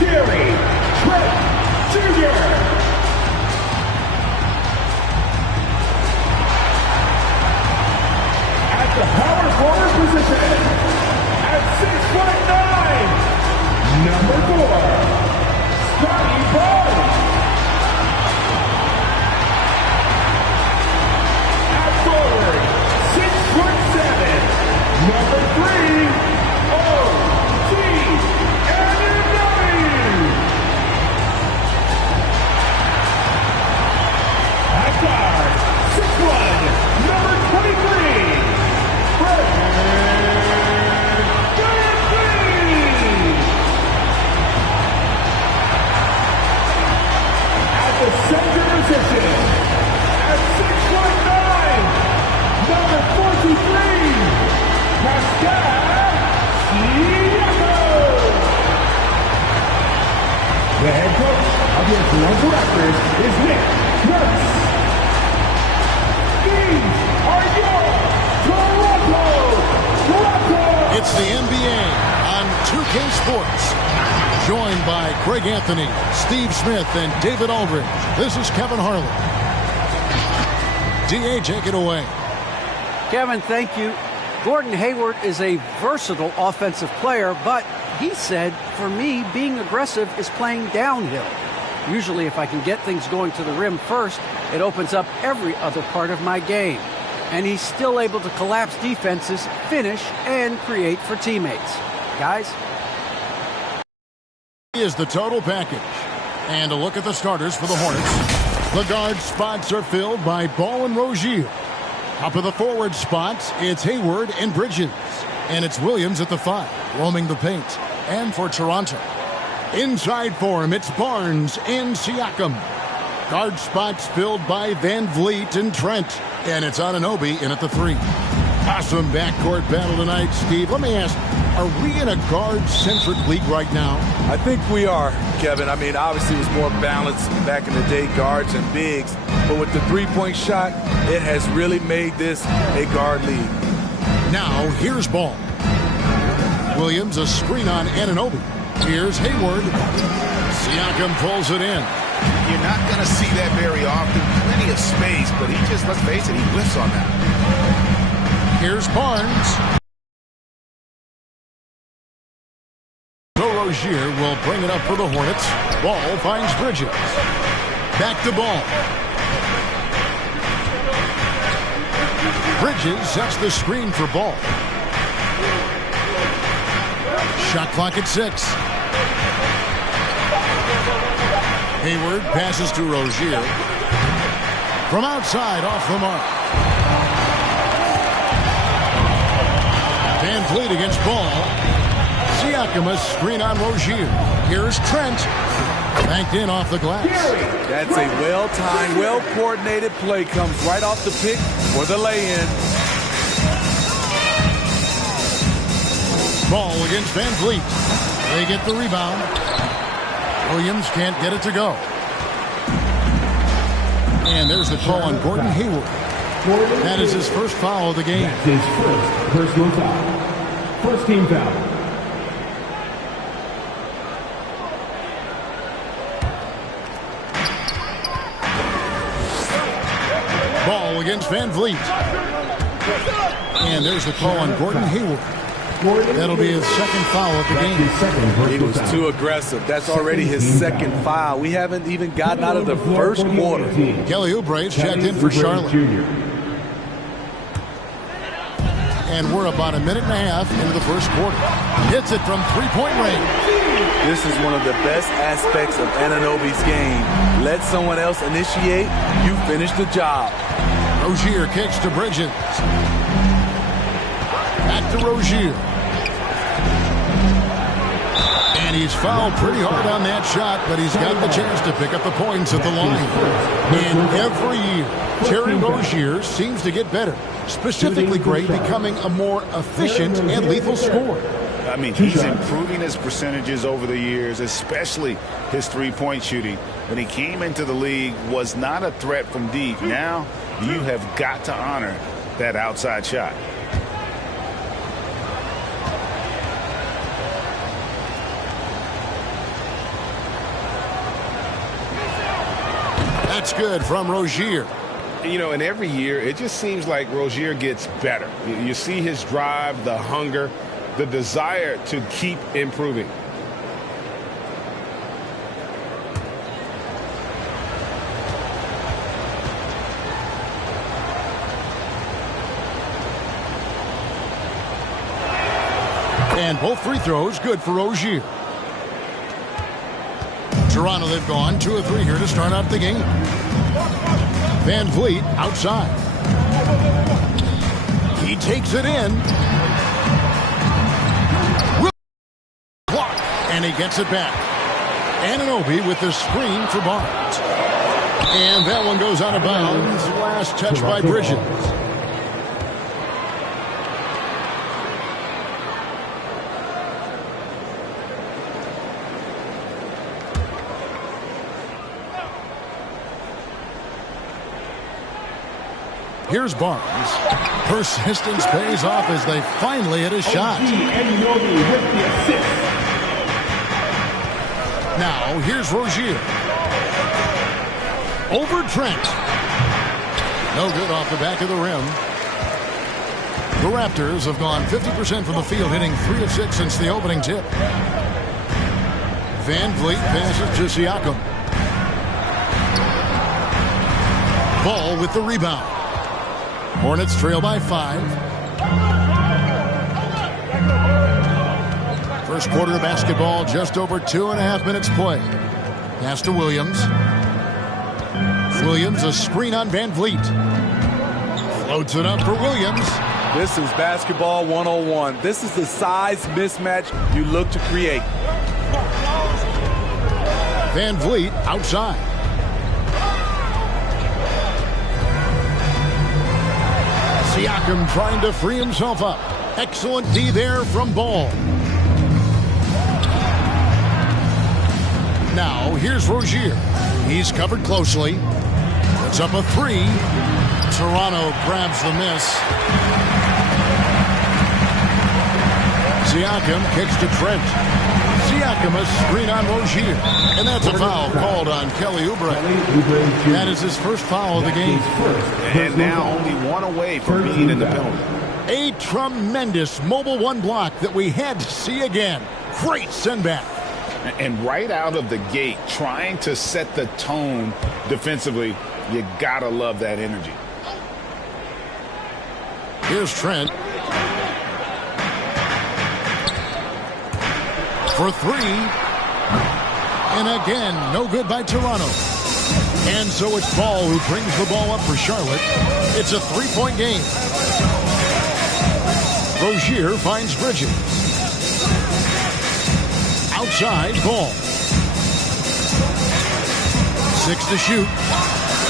Gary Trent Jr. At the power forward position, at 6'9", number 4, Scotty Barnes. At forward, 6'7", number 3, O.G. Anunoby. At guard, 6'1", number 23, at the center position, at 6'9", number 43, Pascal Siakam. The head coach of your Toronto Raptors is Nick Nurse. These are your Toronto Raptors. It's the NBA on 2K Sports. Joined by Craig Anthony, Steve Smith, and David Aldridge. This is Kevin Harlan. D.A., take it away. Kevin, thank you. Gordon Hayward is a versatile offensive player, but he said, for me, being aggressive is playing downhill. Usually, if I can get things going to the rim first, it opens up every other part of my game. And he's still able to collapse defenses, finish, and create for teammates. Guys? Is the total package. And a look at the starters for the Hornets. The guard spots are filled by Ball and Rozier. Up of the forward spots, it's Hayward and Bridges. And it's Williams at the 5, roaming the paint. And for Toronto, inside for him, it's Barnes and Siakam. Guard spots filled by Van Vliet and Trent. And it's Anunoby in at the 3. Awesome backcourt battle tonight, Steve. Let me ask, are we in a guard-centric league right now? I think we are, Kevin. I mean, obviously it was more balanced back in the day, guards and bigs. But with the three-point shot, it has really made this a guard league. Now, here's Ball. Williams, a screen on Anunoby. Here's Hayward. Siakam pulls it in. You're not going to see that very often. Plenty of space, but he just, let's face it, he whiffs on that. Here's Barnes. So Rozier will bring it up for the Hornets. Ball finds Bridges. Back to Ball. Bridges sets the screen for Ball. Shot clock at 6. Hayward passes to Rozier. From outside, off the mark. Van Vliet against Ball. Siakam a screen on Rozier. Here's Trent. Banked in off the glass. That's a well-timed, well-coordinated play. Comes right off the pick for the lay-in. Ball against Van Vliet. They get the rebound. Williams can't get it to go. And there's the call on Gordon Hayward. That is his first foul of the game. That's his first personal foul. First team foul. Ball against Van Vliet. And there's the call on Gordon Hayward. That'll be his second foul of the game. He was too aggressive. That's already his second foul. We haven't even gotten out of the first quarter. Kelly Oubre's checked in for Charlotte. And we're about a minute and a half into the first quarter. Hits it from three-point range. This is one of the best aspects of Anunoby's game. Let someone else initiate, you finish the job. Rozier kicks to Bridges. Back to Rozier. And he's fouled pretty hard on that shot, but he's got the chance to pick up the points at the line. And every year, Terry Rozier seems to get better. Specifically great, becoming a more efficient and lethal scorer. I mean, he's improving his percentages over the years, especially his three-point shooting. When he came into the league, was not a threat from deep. Now, you have got to honor that outside shot. That's good from Rozier. You know, and every year, it just seems like Rozier gets better. You see his drive, the hunger, the desire to keep improving. And both free throws good for Rozier. Toronto, they've gone 2 of 3 here to start out the game. Van Vliet outside. He takes it in. Block, and he gets it back. Anunoby with the screen for Barnes. And that one goes out of bounds. Last touch by Bridges. Here's Barnes. Persistence pays off as they finally hit a shot. Now, here's Rozier. Over Trent. No good off the back of the rim. The Raptors have gone 50% from the field, hitting 3 of 6 since the opening tip. Van Vliet passes to Siakam. Ball with the rebound. Hornets trail by 5. First quarter of basketball, just over 2.5 minutes play. Pass to Williams. Williams, a screen on Van Vliet. Floats it up for Williams. This is basketball 101. This is the size mismatch you look to create. Van Vliet outside. Siakam trying to free himself up. Excellent D there from Ball. Now, here's Rozier. He's covered closely. It's up a 3. Toronto grabs the miss. Siakam kicks to Trent. Siakam a screen on Rozier. And that's a foul called on Kelly Oubre. That is his first foul of the game. And now only 1 away from being in the penalty. A tremendous mobile 1 block that we had to see again. Great send back. And right out of the gate, trying to set the tone defensively, you gotta love that energy. Here's Trent. For 3. And again, no good by Toronto. And so it's Ball who brings the ball up for Charlotte. It's a 3-point game. Rozier finds Bridges. Outside, Ball. 6 to shoot.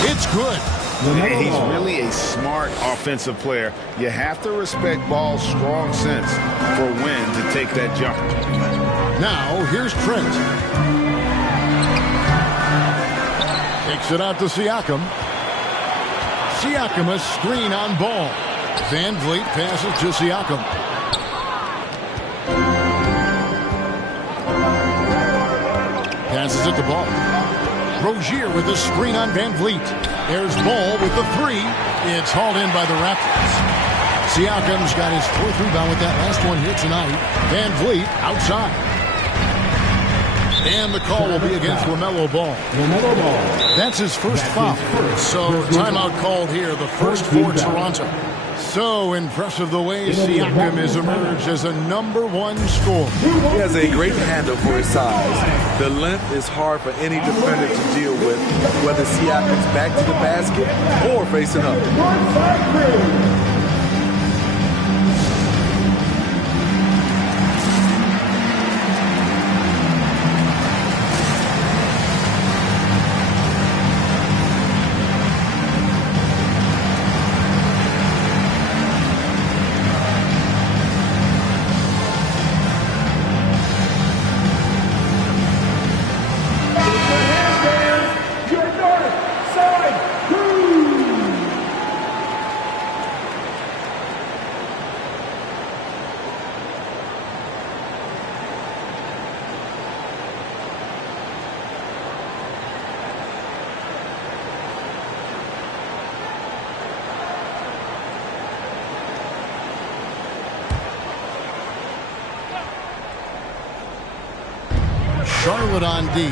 It's good. And he's really a smart offensive player. You have to respect Ball's strong sense for when to take that jump. Now, here's Trent. Takes it out to Siakam. Siakam a screen on Ball. Van Vliet passes to Siakam. Passes it to Ball. Rozier with a screen on Van Vliet. There's Ball with the 3. It's hauled in by the Raptors. Siakam's got his 4th rebound with that last one here tonight. Van Vliet outside. And the call will be against LaMelo Ball. That's his first foul. So timeout called here, the first for Toronto. So impressive the way Siakam has emerged as a #1 scorer. He has a great handle for his size. The length is hard for any defender to deal with, whether Siakam's back to the basket or facing up. Charlotte on D.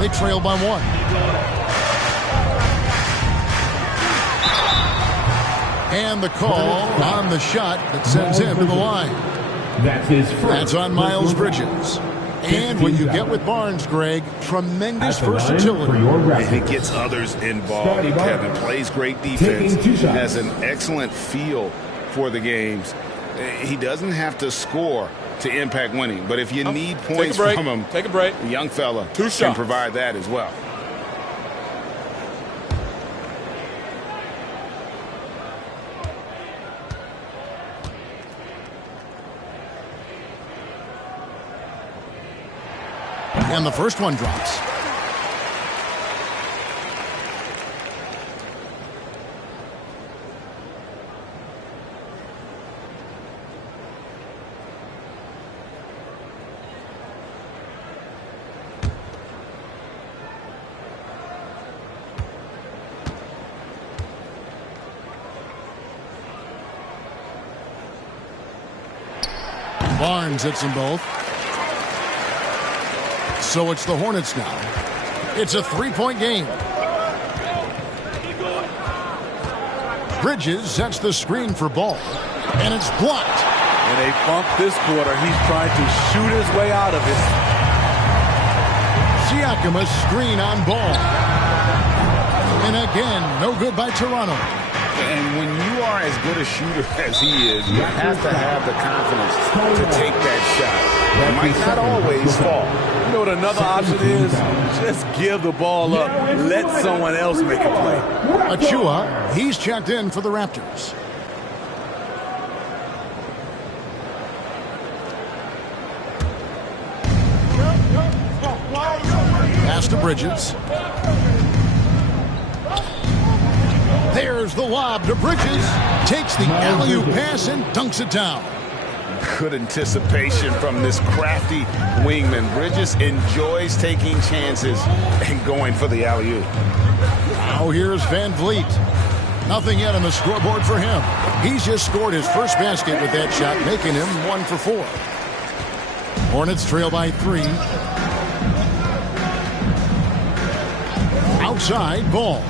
They trail by 1. And the call on the shot that sends him to the line. That's on Miles Bridges. And what you get with Barnes, Greg, tremendous versatility. He gets others involved. Kevin plays great defense, has an excellent feel for the games. He doesn't have to score to impact winning, but if you need points from him, take a break. The young fella Two can provide that as well. And the first one drops. Barnes hits them both. So it's the Hornets now. It's a 3-point game. Bridges sets the screen for Ball, and it's blocked. In a funk this quarter, he's trying to shoot his way out of it. Siakam a screen on Ball. And again, no good by Toronto. And when you are as good a shooter as he is, you have to have the confidence to take that shot. It might not always fall. You know what another option is? Just give the ball up. Let someone else make a play. Achua, he's checked in for the Raptors. Pass to Bridges. There's the lob to Bridges. Takes the alley-oop pass and dunks it down. Good anticipation from this crafty wingman. Bridges enjoys taking chances and going for the alley-oop. Now here's Van Vliet. Nothing yet on the scoreboard for him. He's just scored his first basket with that shot, making him 1 for 4. Hornets trail by 3. Outside Ball.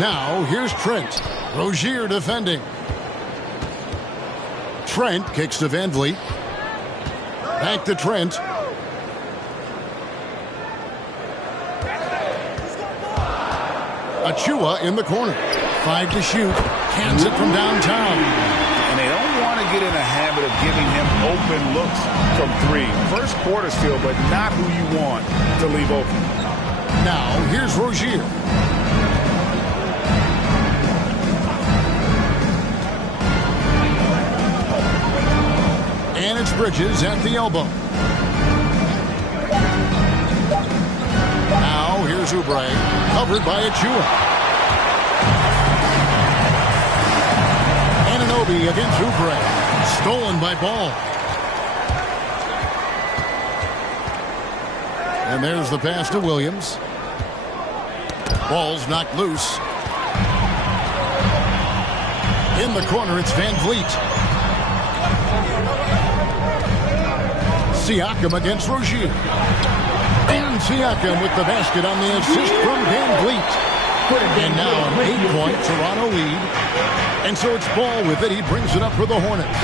Now, here's Trent. Rozier defending. Trent kicks to Van Vliet. Back to Trent. Achua in the corner. 5 to shoot. Hands it from downtown. And they don't want to get in a habit of giving him open looks from 3. First quarter still, but not who you want to leave open. Now, here's Rozier. And it's Bridges at the elbow. Now here's Oubre, covered by Achua. Anunoby against Oubre. Stolen by Ball. And there's the pass to Williams. Ball's knocked loose. In the corner, it's Van Vliet. Siakam against Rozier. And Siakam with the basket on the assist from Van Vliet. And now an 8-point Toronto lead. And so it's Ball with it. He brings it up for the Hornets.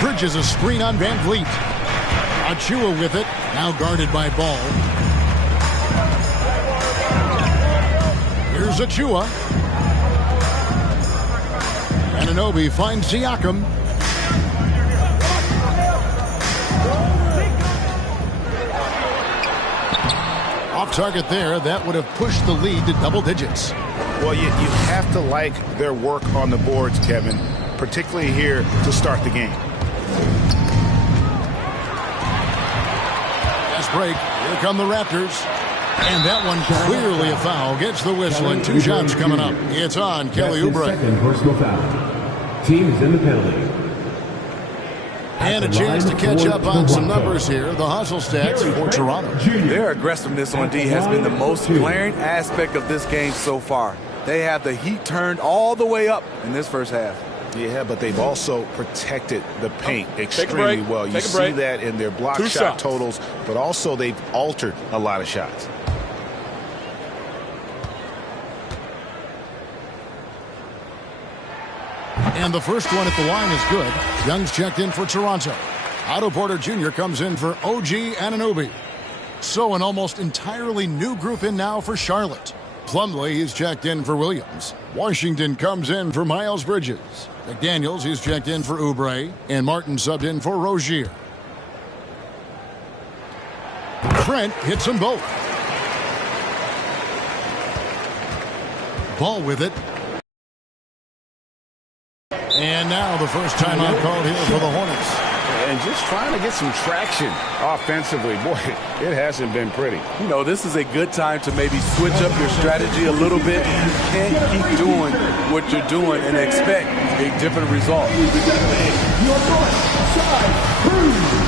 Bridges a screen on Van Vliet. Achua with it. Now guarded by Ball. Here's Achua. Anunoby finds Siakam. Off target there. That would have pushed the lead to double digits. Well, you have to like their work on the boards, Kevin, particularly here to start the game. Fast break. Here come the Raptors. And that one clearly a foul. Gets the whistle and 2 shots coming up. It's on Kelly Oubre. Second personal foul. Team is in the penalty. And a chance to catch up on some numbers here. The hustle stats for Toronto. Their aggressiveness on D has been the most glaring aspect of this game so far. They have the heat turned all the way up in this first half. Yeah, but they've also protected the paint extremely well. You see that in their block shot totals, but also they've altered a lot of shots. And the first one at the line is good. Young's checked in for Toronto. Otto Porter Jr. comes in for OG Anunoby. So an almost entirely new group in now for Charlotte. Plumlee is checked in for Williams. Washington comes in for Miles Bridges. McDaniels is checked in for Oubre. And Martin subbed in for Rozier. Trent hits them both. Ball with it. And now the first time out called here for the Hornets. And just trying to get some traction offensively. Boy, it hasn't been pretty. You know, this is a good time to maybe switch up your strategy a little bit. You can't keep doing what you're doing and expect a different result. Your north side crew.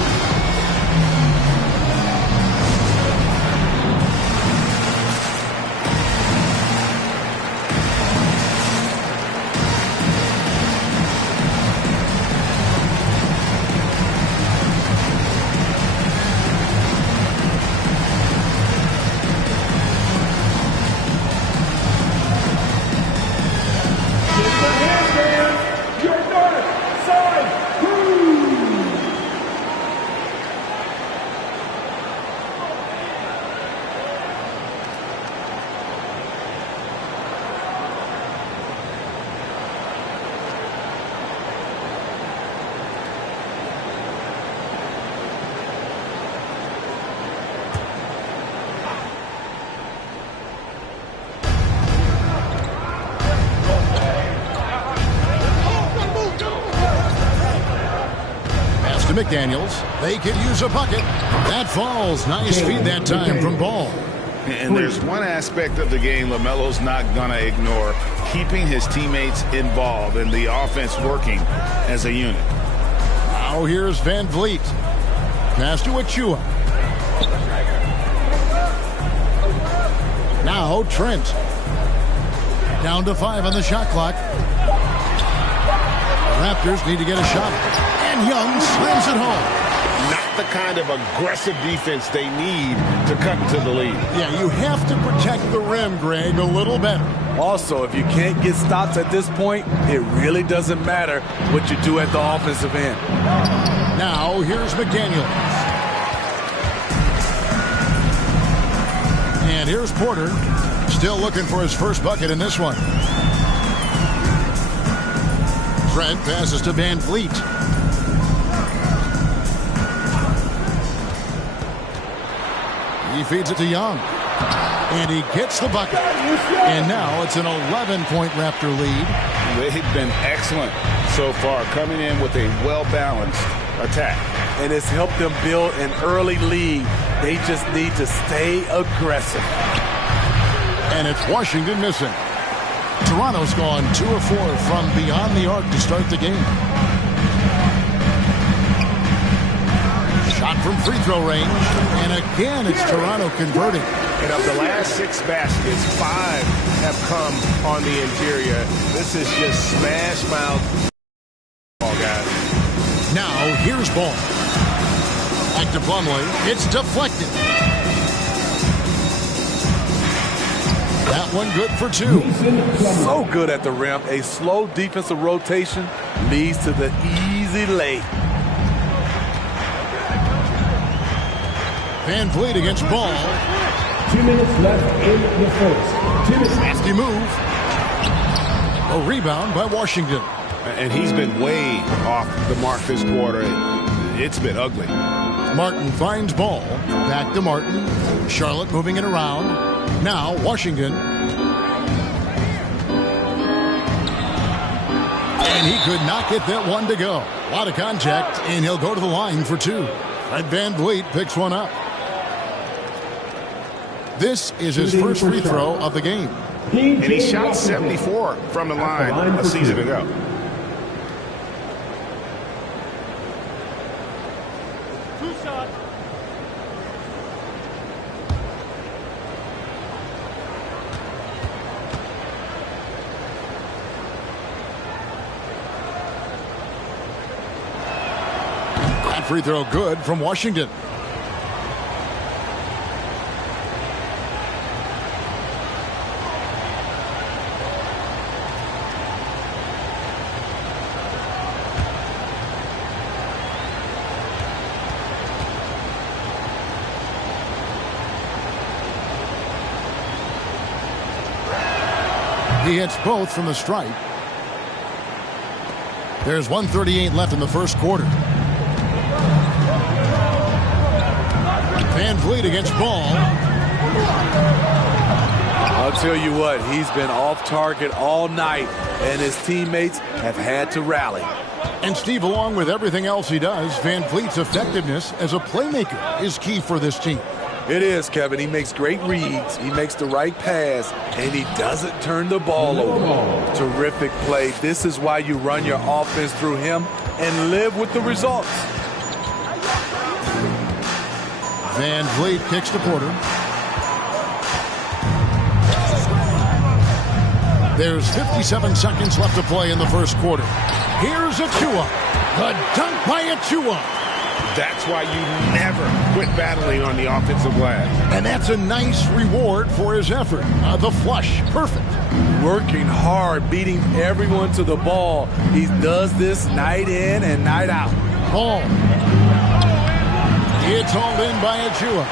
McDaniels. They could use a bucket. That falls. Nice feed that time from Ball. And there's one aspect of the game LaMelo's not going to ignore, keeping his teammates involved and the offense working as a unit. Now here's Van Vliet. Pass to Achua. Now Trent. Down to 5 on the shot clock. The Raptors need to get a shot. And Young slams it home. Not the kind of aggressive defense they need to cut into the lead. Yeah, you have to protect the rim, Greg, a little better. Also, if you can't get stops at this point, it really doesn't matter what you do at the offensive end. Now, here's McDaniels. And here's Porter. Still looking for his first bucket in this one. Trent passes to Van Vliet. He feeds it to Young. And he gets the bucket. And now it's an 11-point Raptor lead. They've been excellent so far, coming in with a well-balanced attack. And it's helped them build an early lead. They just need to stay aggressive. And it's Washington missing. Toronto's gone 2 of 4 from beyond the arc to start the game. Shot from free throw range. And again, it's Toronto converting. And of the last 6 baskets, 5 have come on the interior. This is just smash mouth ball, guys. Now, here's Ball. Back to Plumlee. It's deflected. That one good for 2. So good at the rim. A slow defensive rotation leads to the easy lay. Van Vliet against Ball. 2 minutes left in the first. 2 minutes. Nasty move. A rebound by Washington. And he's been way off the mark this quarter. It's been ugly. Martin finds Ball. Back to Martin. Charlotte moving it around. Now Washington. And he could not get that one to go. A lot of contact, and he'll go to the line for 2. Fred Van Vliet picks one up. This is his first free throw of the game. And he shot 74 from the line a season ago. That free throw good from Washington. He hits both from the stripe. There's 1:38 left in the first quarter. Van Vliet against Ball. I'll tell you what, he's been off target all night, and his teammates have had to rally. And Steve, along with everything else he does, Van Vliet's effectiveness as a playmaker is key for this team. It is, Kevin. He makes great reads, he makes the right pass, and he doesn't turn the ball over. Terrific play. This is why you run your offense through him and live with the results. Van Vliet kicks to Porter. There's 57 seconds left to play in the first quarter. Here's Achua. The dunk by Achua. That's why you never quit battling on the offensive glass. And that's a nice reward for his effort. The flush, perfect. Working hard, beating everyone to the ball. He does this night in and night out. Ball. It's hauled in by Achua.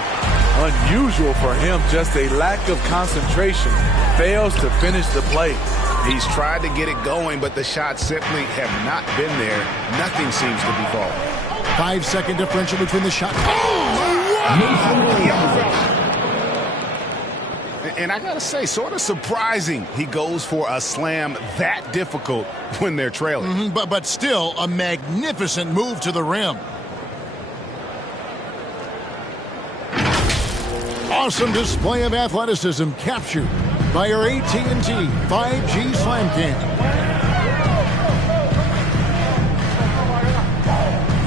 Unusual for him, just a lack of concentration. Fails to finish the play. He's tried to get it going, but the shots simply have not been there. Nothing seems to be falling. 5-second differential between the shot. And I got to say, sort of surprising he goes for a slam that difficult when they're trailing. But still a magnificent move to the rim. Awesome display of athleticism captured by our AT&T 5G Slam Cam.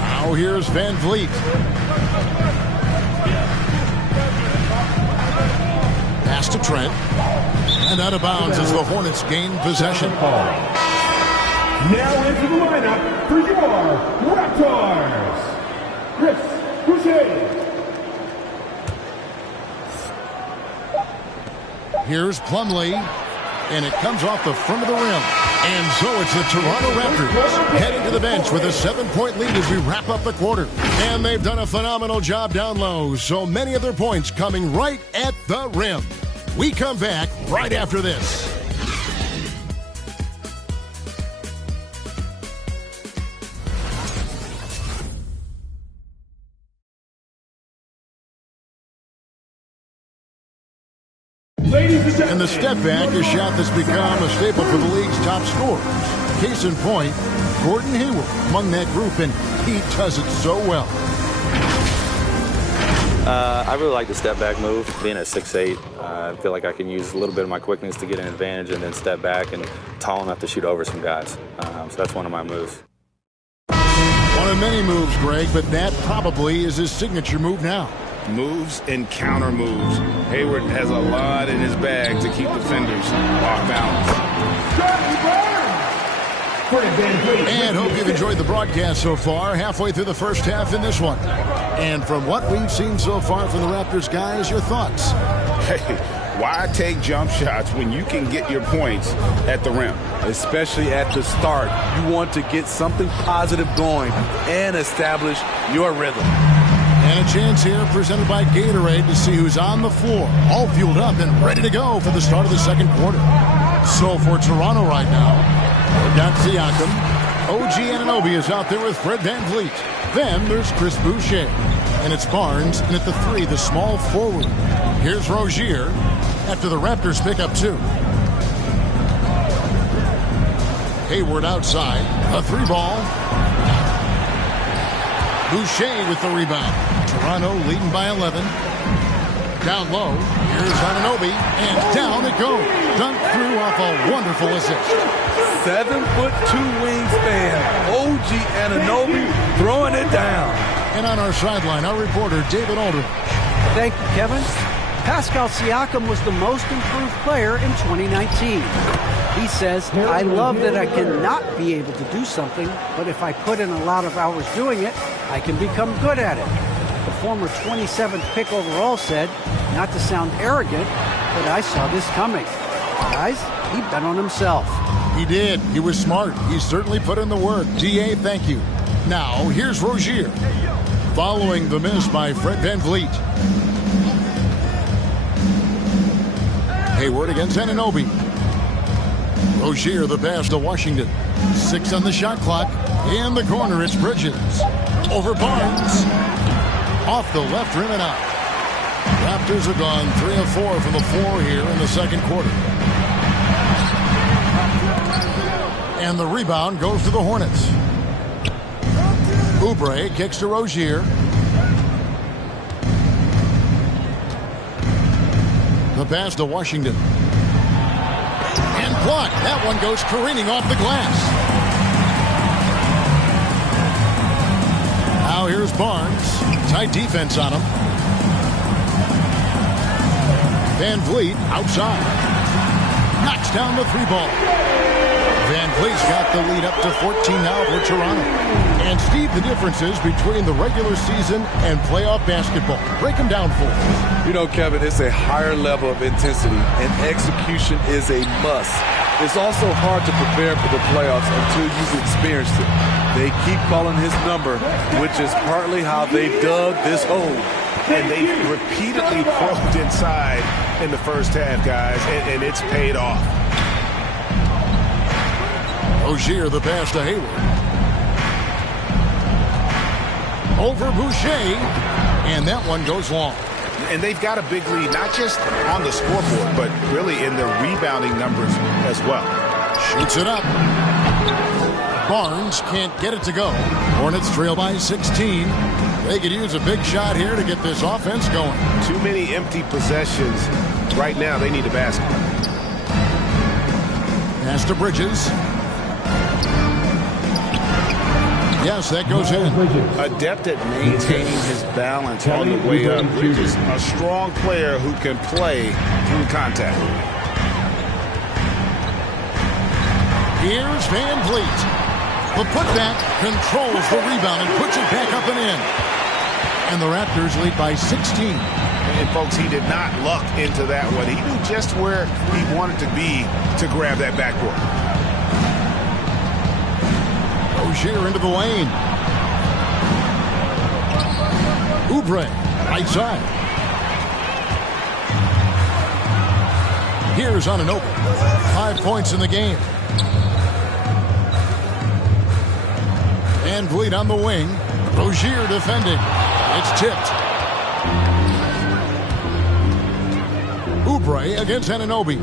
Now here's Van Vliet. Pass to Trent. And out of bounds as the Hornets gain possession. Now into the lineup for your Raptors, Chris Boucher. Here's Plumlee, and it comes off the front of the rim. And so it's the Toronto Raptors heading to the bench with a 7-point lead as we wrap up the quarter. And they've done a phenomenal job down low, so many of their points coming right at the rim. We come back right after this. And the step back, a shot that's become a staple for the league's top scorers. Case in point, Gordon Hayward among that group, and he does it so well. I really like the step back move. Being at 6'8", I feel like I can use a little bit of my quickness to get an advantage and then step back and tall enough to shoot over some guys. So that's one of my moves. One of many moves, Greg, but that probably is his signature move now. Moves and counter moves. Hayward has a lot in his bag to keep defenders off balance. And hope you've enjoyed the broadcast so far. Halfway through the first half in this one. And from what we've seen so far from the Raptors, guys, your thoughts? Hey, why take jump shots when you can get your points at the rim? Especially at the start. You want to get something positive going and establish your rhythm. And a chance here presented by Gatorade to see who's on the floor, all fueled up and ready to go for the start of the second quarter. So for Toronto right now, they've got Siakam. OG Anunoby is out there with Fred Van Vliet. Then there's Chris Boucher. And it's Barnes, and at the 3, the small forward. Here's Rozier after the Raptors pick up 2. Hayward outside. A 3-ball. Boucher with the rebound. Toronto leading by 11. Down low. Here's Anunoby. And down it goes. Dunked through off a wonderful assist. 7'2" wingspan. OG Anunoby throwing it down. And on our sideline, our reporter, David Aldridge. Thank you, Kevin. Pascal Siakam was the most improved player in 2019. He says, I love that I cannot be able to do something, but if I put in a lot of hours doing it, I can become good at it. The former 27th pick overall said, not to sound arrogant, but I saw this coming. Guys, he bet on himself. He did. He was smart. He certainly put in the work. GA, thank you. Now, here's Rozier. Following the miss by Fred VanVleet. Hayward against Anunoby. Rozier the pass to Washington. 6 on the shot clock. In the corner, it's Bridges. Over Barnes. Off the left rim and out. Raptors have gone 3 of 4 from the floor here in the second quarter. And the rebound goes to the Hornets. Oubre kicks to Rozier. The pass to Washington. And blocked. That one goes careening off the glass. Now here's Barnes. Tight defense on him. VanVleet outside. Knocks down the 3-ball. VanVleet's got the lead up to 14 now for Toronto. And Steve, the differences between the regular season and playoff basketball. Break them down for us. You know, Kevin, it's a higher level of intensity, and execution is a must. It's also hard to prepare for the playoffs until you've experienced it. They keep calling his number, which is partly how they dug this hole. And they repeatedly probed inside in the first half, guys, and it's paid off. Rozier the pass to Hayward. Over Boucher, and that one goes long. And they've got a big lead, not just on the scoreboard, but really in their rebounding numbers as well. Shoots it up. Barnes can't get it to go. Hornets trail by 16. They could use a big shot here to get this offense going. Too many empty possessions. Right now, they need a basket. Pass to Bridges. Yes, that goes in. Adept at maintaining his balance on the way up. Bridges, a strong player who can play through contact. Here's VanVleet. The putback controls the rebound and puts it back up and in. And the Raptors lead by 16. And, folks, he did not luck into that one. He knew just where he wanted to be to grab that backboard. Rozier into the lane. Oubre, right side. Here's Anunoby. 5 points in the game. VanVleet on the wing. Rozier defending. It's tipped. Oubre against Anunoby.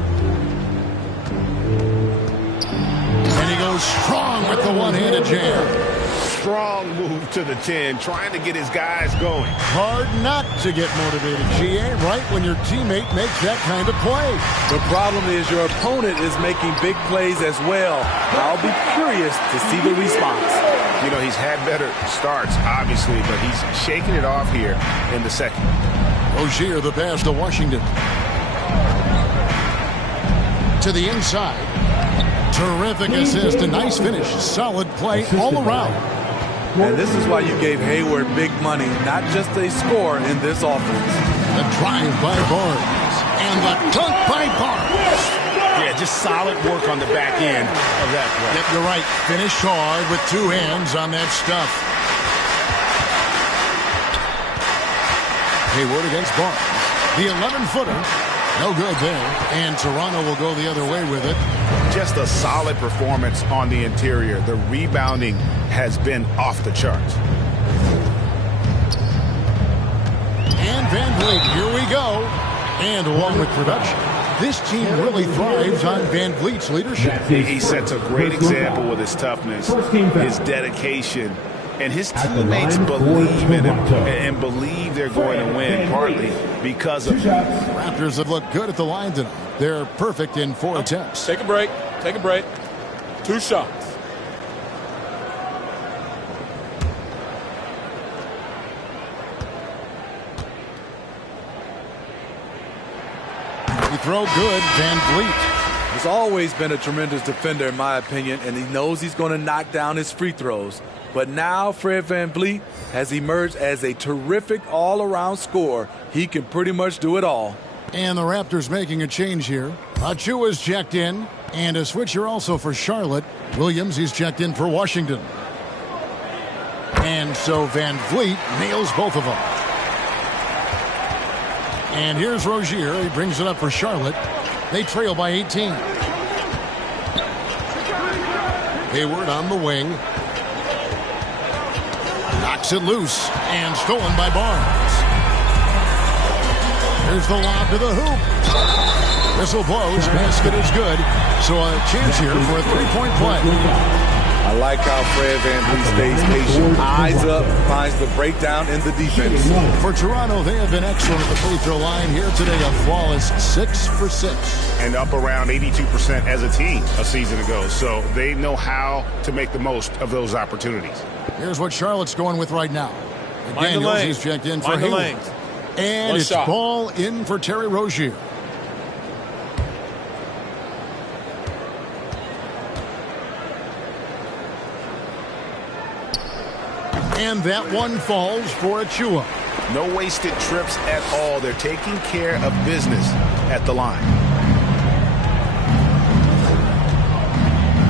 And he goes strong with the one-handed jam. Strong move to the 10, trying to get his guys going. Hard not to get motivated, GA, right when your teammate makes that kind of play. The problem is your opponent is making big plays as well. I'll be curious to see the response. You know, he's had better starts, obviously, but he's shaking it off here in the second. Rozier the pass to Washington. To the inside. Terrific assist, a nice finish. Solid play all around. And this is why you gave Hayward big money, not just a score in this offense. The drive by Barnes. And the dunk by Barnes. Yeah, just solid work on the back end of that play. Yep, you're right. Finish hard with 2 hands on that stuff. Hayward against Barnes. The 11-footer. No good there. And Toronto will go the other way with it. Just a solid performance on the interior. The rebounding has been off the charts. And VanVleet, here we go. And along with production, this team really thrives on VanVleet's leadership. He sets a great example with his toughness, his dedication, and his teammates believe in him and believe they're going to win, partly because of him. Raptors have looked good at the line tonight. They're perfect in 4 attempts. Take a break. Take a break. 2 shots. He throw good, Van Vliet. He's always been a tremendous defender, in my opinion, and he knows he's going to knock down his free throws. But now Fred VanVleet has emerged as a terrific all-around scorer. He can pretty much do it all. And the Raptors making a change here. Achiuwa's checked in, and a switcher also for Charlotte. Williams, he's checked in for Washington. And so Van Vliet nails both of them. And here's Rozier. He brings it up for Charlotte. They trail by 18. Hayward on the wing. Knocks it loose and stolen by Barnes. Here's the lob to the hoop. Whistle blows. Basket is good. So a chance here for a three-point play. I like how Fred VanVleet stays patient. Eyes up, finds the breakdown in the defense. For Toronto, they have been excellent at the free throw line here today. A flawless 6 for 6. And up around 82% as a team a season ago. So they know how to make the most of those opportunities. Here's what Charlotte's going with right now. Mind Daniels, he's checked in for Hayward. And it's ball in for Terry Rozier. And that one falls for Achiuwa. No wasted trips at all. They're taking care of business at the line.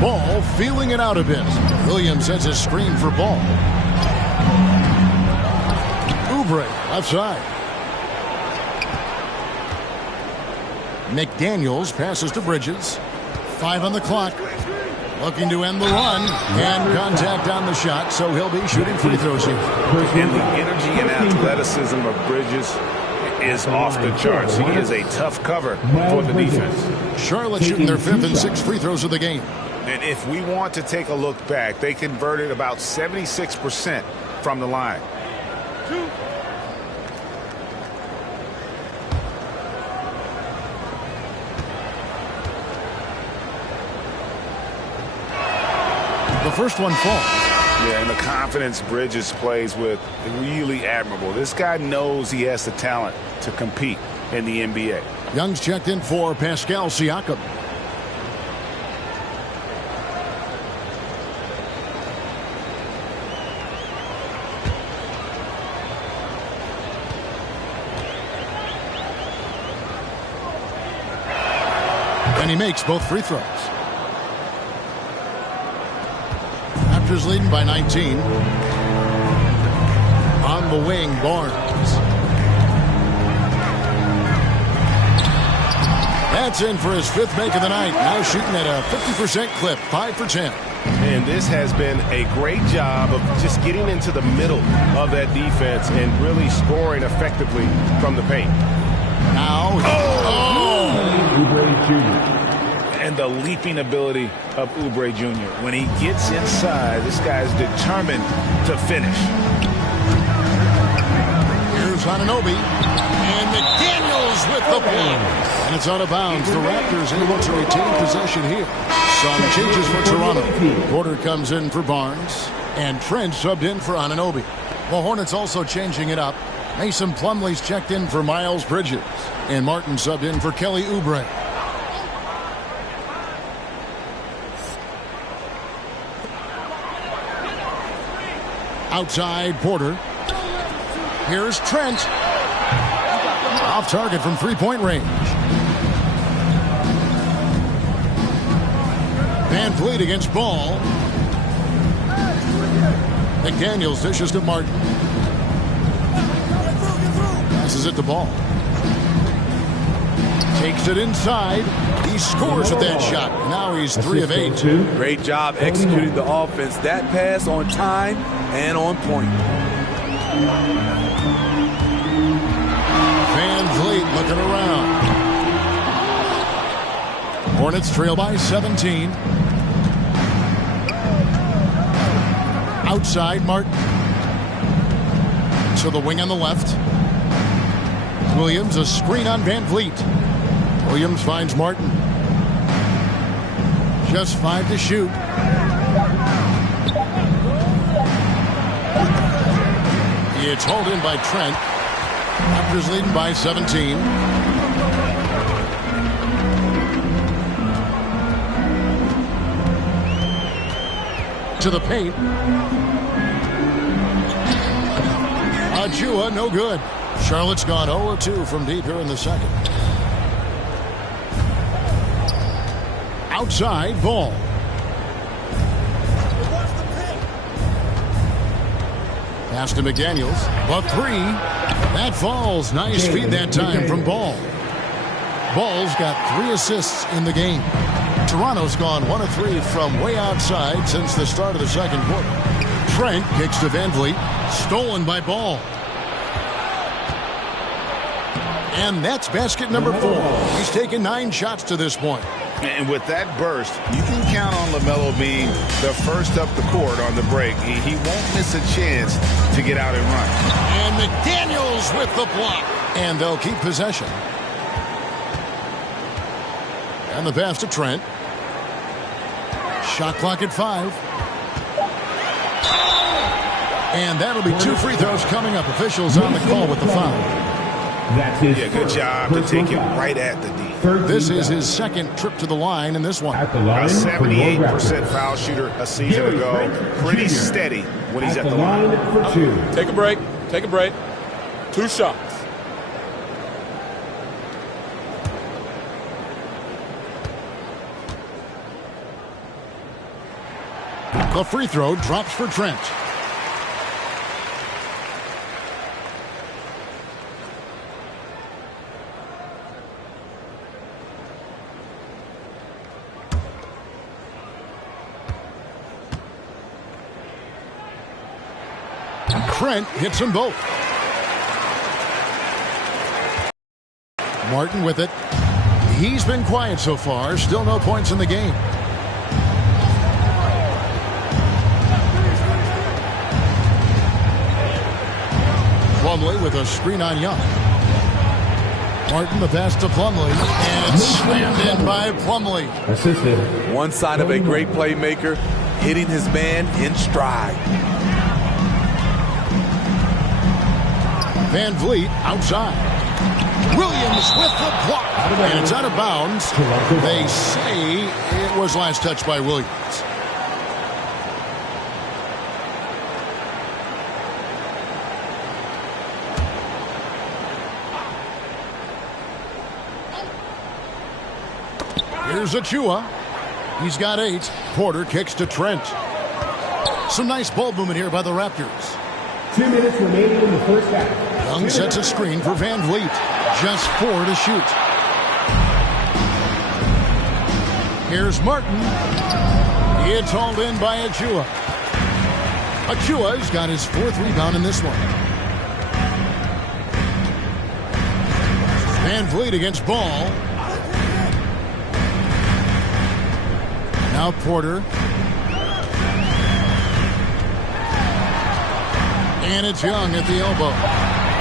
Ball feeling it out a bit. Williams sets a screen for Ball. Oubre left side. McDaniels passes to Bridges. 5 on the clock. Looking to end the run, and contact on the shot, so he'll be shooting free throws here. And the energy and athleticism of Bridges is off the charts. He is a tough cover for the defense. Charlotte shooting their 5th and 6th free throws of the game. And if we want to take a look back, they converted about 76% from the line. The first one falls. Yeah, and the confidence Bridges plays with really admirable. This guy knows he has the talent to compete in the NBA. Young's checked in for Pascal Siakam. And he makes both free throws. Raptors leading by 19. On the wing, Barnes. That's in for his 5th make of the night. Now shooting at a 50% clip, 5 for 10. And this has been a great job of just getting into the middle of that defense and really scoring effectively from the paint. Now, And the leaping ability of Oubre Jr. When he gets inside, this guy's determined to finish. Here's Anunoby. And McDaniels with the ball. And it's out of bounds. The Raptors able to retain possession here. Some changes for Toronto. Porter comes in for Barnes. And Trent subbed in for Anunoby. The Hornets also changing it up. Mason Plumlee's checked in for Miles Bridges. And Martin subbed in for Kelly Oubre. Outside Porter. Here's Trent. Off target from three-point range. Van Vliet against Ball. McDaniels dishes to Martin. Passes it to Ball. Takes it inside. He scores with that shot. Now he's 3 of 8. Great job executing the offense. That pass on time and on point. Van Vliet looking around. Hornets trail by 17. Outside Martin. To the wing on the left. Williams, a screen on Van Vliet. Williams finds Martin. Just 5 to shoot. It's hauled in by Trent. Raptors leading by 17. To the paint. Achua, no good. Charlotte's gone 0-2 from deep here in the second. Outside, Ball. Pass to McDaniels. A three. That falls. Nice feed that time from Ball. Ball's got 3 assists in the game. Toronto's gone 1 of 3 from way outside since the start of the second quarter. Trent kicks to Van Vliet. Stolen by Ball. And that's basket number 4. He's taken 9 shots to this point. And with that burst, you can count on LaMelo being the first up the court on the break. He won't miss a chance to get out and run. And McDaniels with the block. And they'll keep possession. And the pass to Trent. Shot clock at 5. And that'll be 2 free throws coming up. Officials on the call with the foul. That's his good job to take it right at the D. This is his second trip to the line in this one. At the line, a 78% foul shooter a season ago. Pretty steady when he's at the line. For 2. Take a break. Take a break. 2 shots. The free throw drops for Trent. Trent hits them both. Martin with it. He's been quiet so far. Still no points in the game. Plumlee with a screen on Young. Martin the pass to Plumlee. And it's slammed in by Plumlee. Assisted. One sign of a great playmaker, hitting his man in stride. Van Vliet outside. Williams with the block. And it's out of bounds. They say it was last touched by Williams. Here's Achua. He's got 8. Porter kicks to Trent. Some nice ball movement here by the Raptors. 2 minutes remaining in the first half. Young sets a screen for Van Vliet. Just 4 to shoot. Here's Martin. It's hauled in by Achua. Achua's got his 4th rebound in this one. Van Vliet against Ball. Now Porter. And it's Young at the elbow.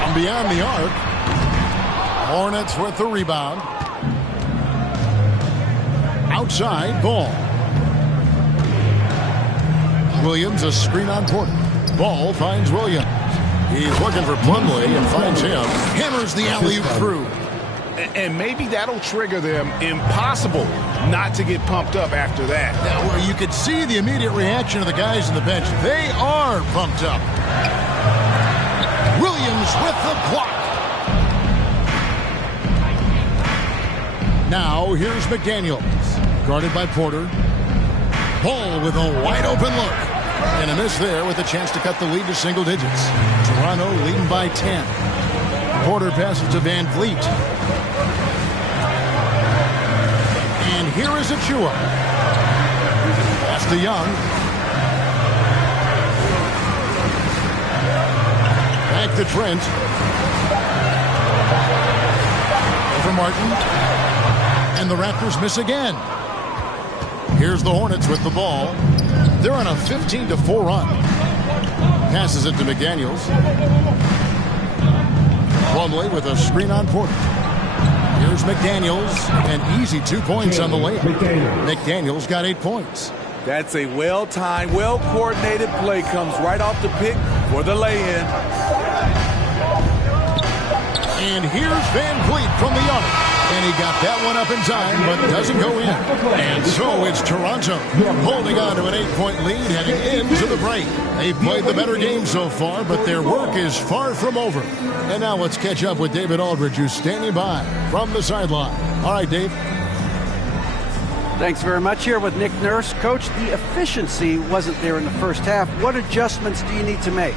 From beyond the arc. Hornets with the rebound. Outside, Ball. Williams, a screen on Porter. Ball finds Williams. He's looking for Plumlee and finds him. Hammers the alley-oop through. And maybe that'll trigger them. Impossible not to get pumped up after that. Now, you could see the immediate reaction of the guys on the bench. They are pumped up. Williams with the block. Now, here's McDaniels. Guarded by Porter. Ball with a wide open look. And a miss there with a chance to cut the lead to single digits. Toronto leading by 10. Porter passes to Van Vliet. And here is Achua. Pass to Young. Back to Trent. Over Martin. And the Raptors miss again. Here's the Hornets with the ball. They're on a 15-4 run. Passes it to McDaniels. Plumlee with a screen on Porter. Here's McDaniels. An easy 2 points on the layup. McDaniels got 8 points. That's a well-timed, well-coordinated play. Comes right off the pick for the lay-in. And here's Van Vliet from the arc. And he got that one up in time, but doesn't go in. And so it's Toronto holding on to an 8-point lead heading into the break. They've played the better game so far, but their work is far from over. And now let's catch up with David Aldridge, who's standing by from the sideline. All right, Dave. Thanks very much. Here with Nick Nurse. Coach, the efficiency wasn't there in the first half. What adjustments do you need to make?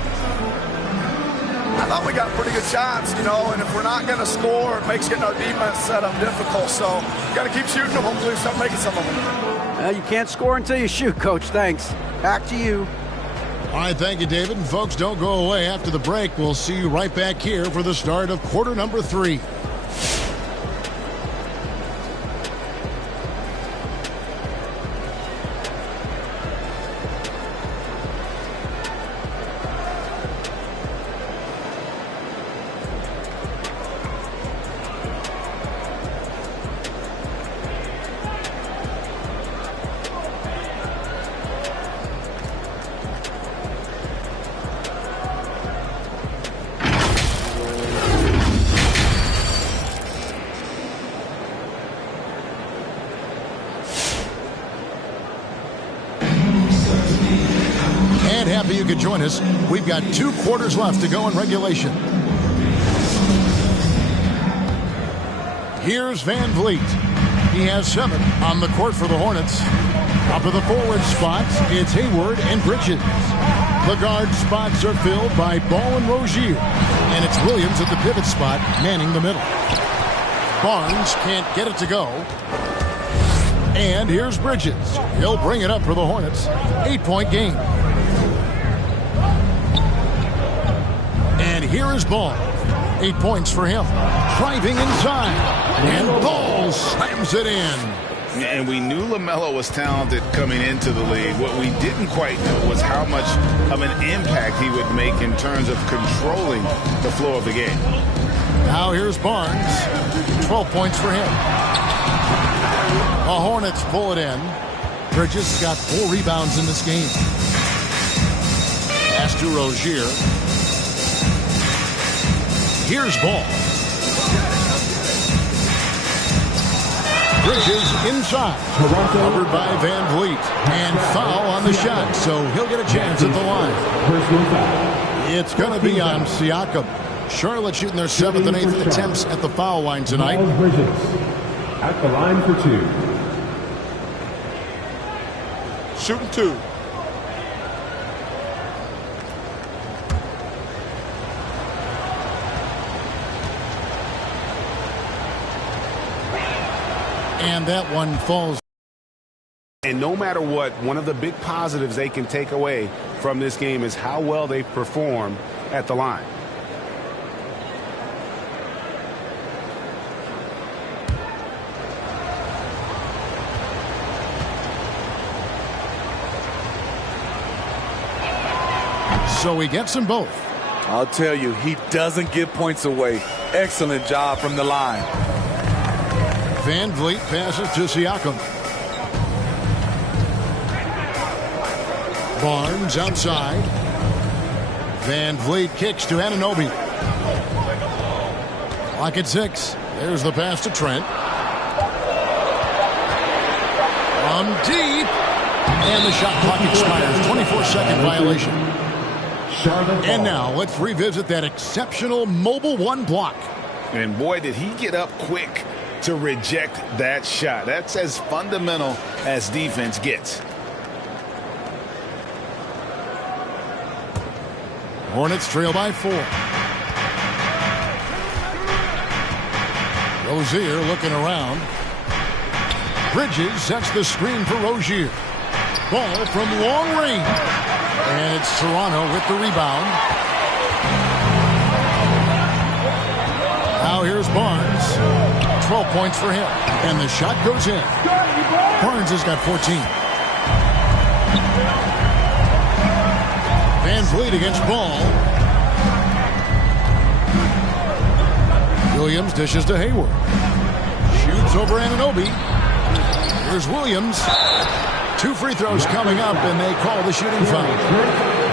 I thought we got pretty good shots, and if we're not going to score, it makes getting our defense set up difficult. So got to keep shooting them. Hopefully start making some of them. You can't score until you shoot, Coach. Thanks. Back to you. All right, thank you, David. And folks, don't go away. After the break, we'll see you right back here for the start of quarter number 3. Happy you could join us. We've got 2 quarters left to go in regulation. Here's Van Vliet. He has 7 on the court for the Hornets. Up to the forward spots, it's Hayward and Bridges. The guard spots are filled by Ball and Rozier. And it's Williams at the pivot spot, manning the middle. Barnes can't get it to go. And here's Bridges. He'll bring it up for the Hornets. 8-point game. And here is Ball. 8 points for him. Driving inside. And Ball slams it in. And we knew LaMelo was talented coming into the league. What we didn't quite know was how much of an impact he would make in terms of controlling the flow of the game. Now here's Barnes. 12 points for him. The Hornets pull it in. Bridges got 4 rebounds in this game. Pass to Rozier. Here's Ball. Bridges inside. Covered by Van Vliet. And foul on the shot, so he'll get a chance at the line. It's going to be on Siakam. Charlotte shooting their 7th and 8th attempts at the foul line tonight. Bridges at the line for 2. Shooting 2. And that one falls. And no matter what, one of the big positives they can take away from this game is how well they perform at the line. So he gets them both. I'll tell you, he doesn't give points away. Excellent job from the line. Van Vliet passes to Siakam. Barnes outside. Van Vliet kicks to Anunoby. Clock at 6. There's the pass to Trent. From deep. And the shot clock expires. 24-second violation. And now let's revisit that exceptional mobile 1 block. And boy, did he get up quick to reject that shot. That's as fundamental as defense gets. Hornets trail by 4. Rozier looking around. Bridges sets the screen for Rozier. Ball from long range. And it's Toronto with the rebound. Now here's Barnes. 12 points for him. And the shot goes in. Barnes has got 14. Van Vliet against Ball. Williams dishes to Hayward. Shoots over Anunoby. Here's Williams. 2 free throws coming up, and they call the shooting foul.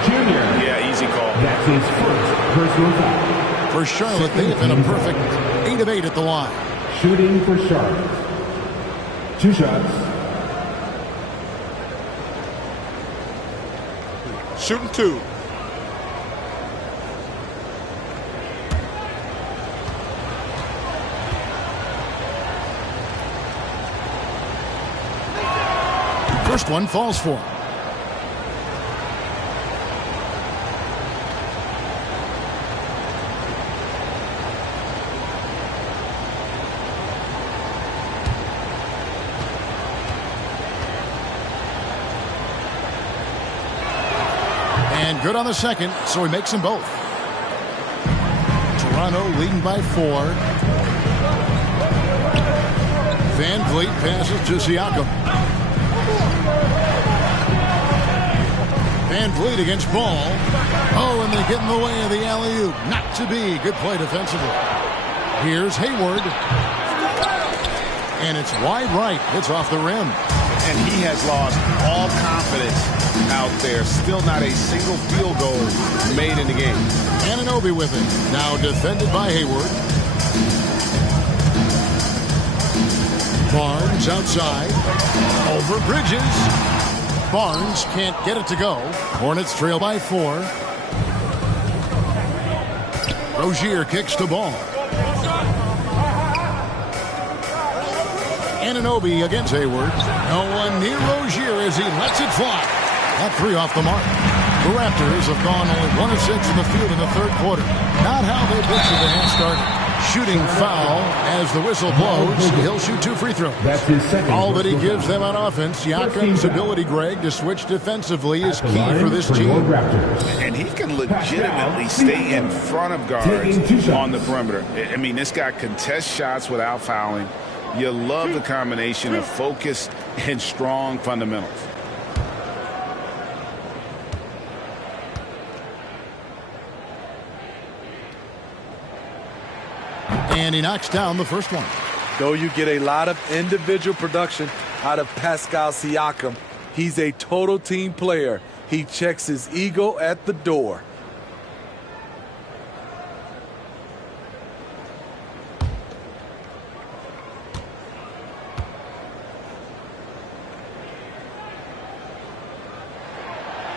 Junior. Yeah, easy call. That's his first personal foul. For Charlotte, they've been a perfect 8 of 8 at the line. Shooting for Charlotte. 2 shots. Shooting 2. First one falls for him. And good on the second, so he makes them both. Toronto leading by 4. Van Vliet passes to Siakam. Van Vliet against Ball. Oh, and they get in the way of the alley-oop. Not to be. Good play defensively. Here's Hayward. And it's wide right. It's off the rim. And he has lost all confidence out there. Still not a single field goal made in the game. Anunoby with it. Now defended by Hayward. Barnes outside. Over Bridges. Barnes can't get it to go. Hornets trail by 4. Rozier kicks the ball. Anunoby against Hayward. No one near Rozier as he lets it fly. That 3 off the mark. The Raptors have gone only 1 of 6 in the field in the third quarter. Not how they pictured the half started. Shooting foul as the whistle blows. He'll shoot 2 free throws. That's his second. All that he gives them on offense. Siakam's ability, Greg, to switch defensively is key for this team. And he can legitimately stay in front of guards on the perimeter. I mean, this guy contests shots without fouling. You love the combination of focused and strong fundamentals. And he knocks down the first one. Though you get a lot of individual production out of Pascal Siakam, he's a total team player. He checks his ego at the door.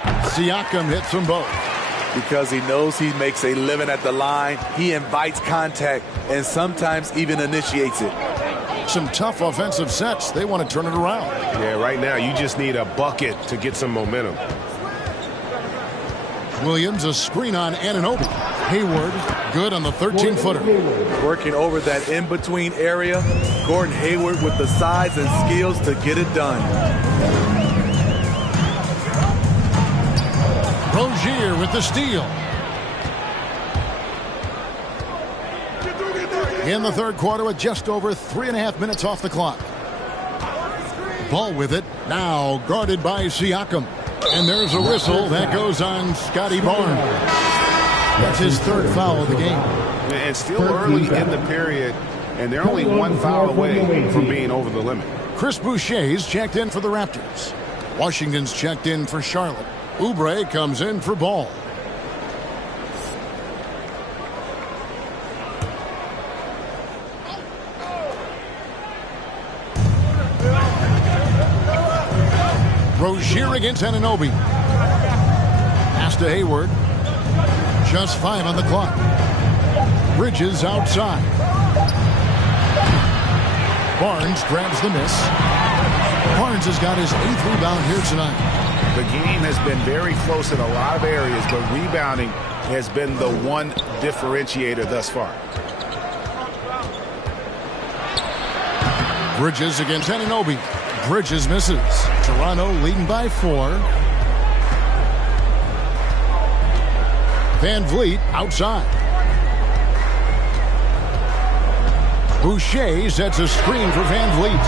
Siakam hits them both. Because he knows he makes a living at the line, he invites contact and sometimes even initiates it. Some tough offensive sets. They want to turn it around. Yeah, right now you just need a bucket to get some momentum. Williams, a screen on Anunoby. Hayward, good on the 13-footer. Working over that in-between area. Gordon Hayward with the size and skills to get it done. Rozier with the steal. In the third quarter with just over 3.5 minutes off the clock. Ball with it. Now guarded by Siakam. And there's a whistle that goes on Scotty Barnes. That's his third foul of the game. And still early in the period, and they're only 1 foul away from being over the limit. Chris Boucher's checked in for the Raptors. Washington's checked in for Charlotte. Oubre comes in for Ball. Rozier against Anunoby. Pass to Hayward. Just 5 on the clock. Bridges outside. Barnes grabs the miss. Barnes has got his 8th rebound here tonight. The game has been very close in a lot of areas, but rebounding has been the one differentiator thus far. Bridges against Anunoby. Bridges misses. Toronto leading by 4. Van Vliet outside. Boucher sets a screen for Van Vliet.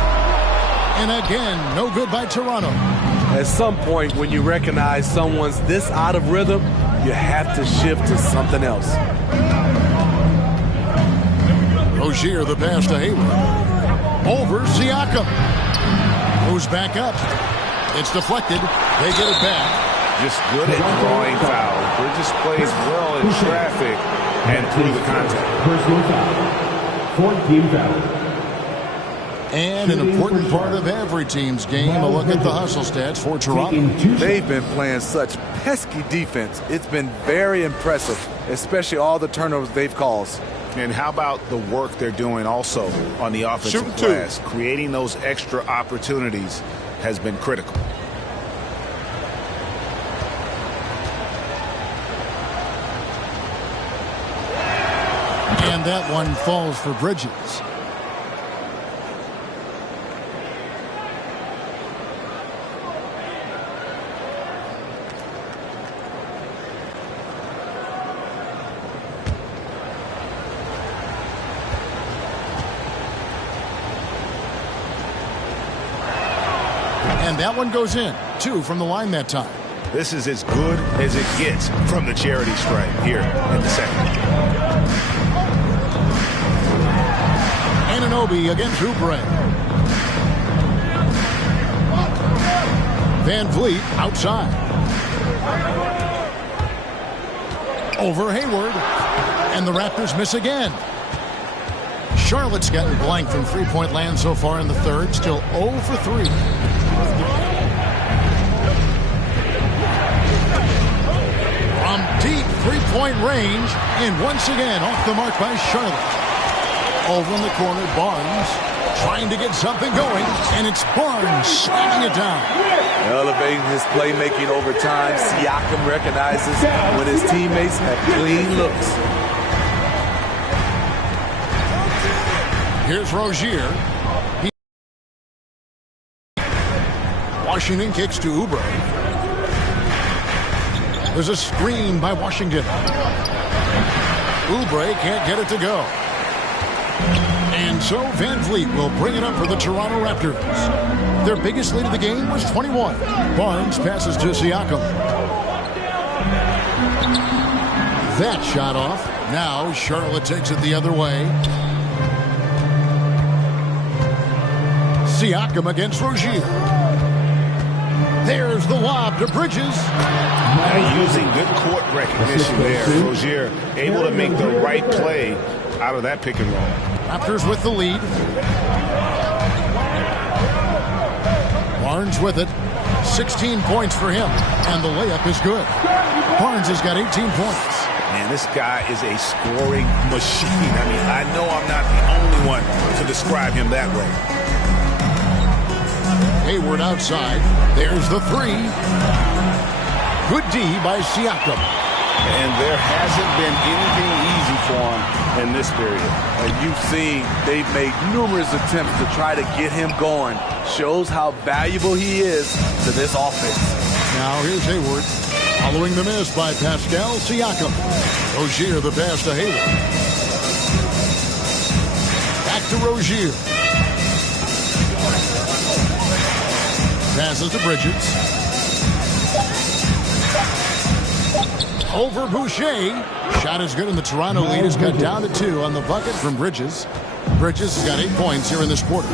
And again, no good by Toronto. At some point, when you recognize someone's this out of rhythm, you have to shift to something else. Rozier the pass to Hayward. Over Siakam. Goes back up. It's deflected. They get it back. Just good at drawing foul. Bridges plays well in traffic, and through the contact. Personal foul. 4 team foul. And an important part of every team's game, a look at the hustle stats for Toronto. They've been playing such pesky defense. It's been very impressive, especially all the turnovers they've caused. And how about the work they're doing also on the offensive glass? Creating those extra opportunities has been critical. And that one falls for Bridges. And that one goes in. 2 from the line that time. This is as good as it gets from the charity stripe here in the second. Anunoby against Oubre. Van Vliet outside. Over Hayward. And the Raptors miss again. Charlotte's gotten blank from three-point land so far in the third. Still 0 for 3. From deep three-point range, and once again off the mark by Charlotte. Over in the corner, Barnes trying to get something going, and it's Barnes slamming it down. Elevating his playmaking over time, Siakam recognizes when his teammates have clean looks. Here's Rozier. Washington kicks to Oubre. There's a screen by Washington. Oubre can't get it to go. And so Van Vliet will bring it up for the Toronto Raptors. Their biggest lead of the game was 21. Barnes passes to Siakam. That shot off. Now Charlotte takes it the other way. Siakam against Rozier. There's the lob to Bridges. Using good court recognition there. Rozier able to make the right play out of that pick and roll. Raptors with the lead. Barnes with it. 16 points for him. And the layup is good. Barnes has got 18 points. Man, this guy is a scoring machine. I mean, I know I'm not the only one to describe him that way. Hayward outside. There's the 3. Good D by Siakam. And there hasn't been anything easy for him in this period. And you've seen they've made numerous attempts to try to get him going. Shows how valuable he is to this offense. Now here's Hayward. Following the miss by Pascal Siakam. Rozier the pass to Hayward. Back to Rozier. Passes to Bridges. Over Boucher. Shot is good, and the Toronto lead is cut down to 2 on the bucket from Bridges. Bridges has got 8 points here in this quarter.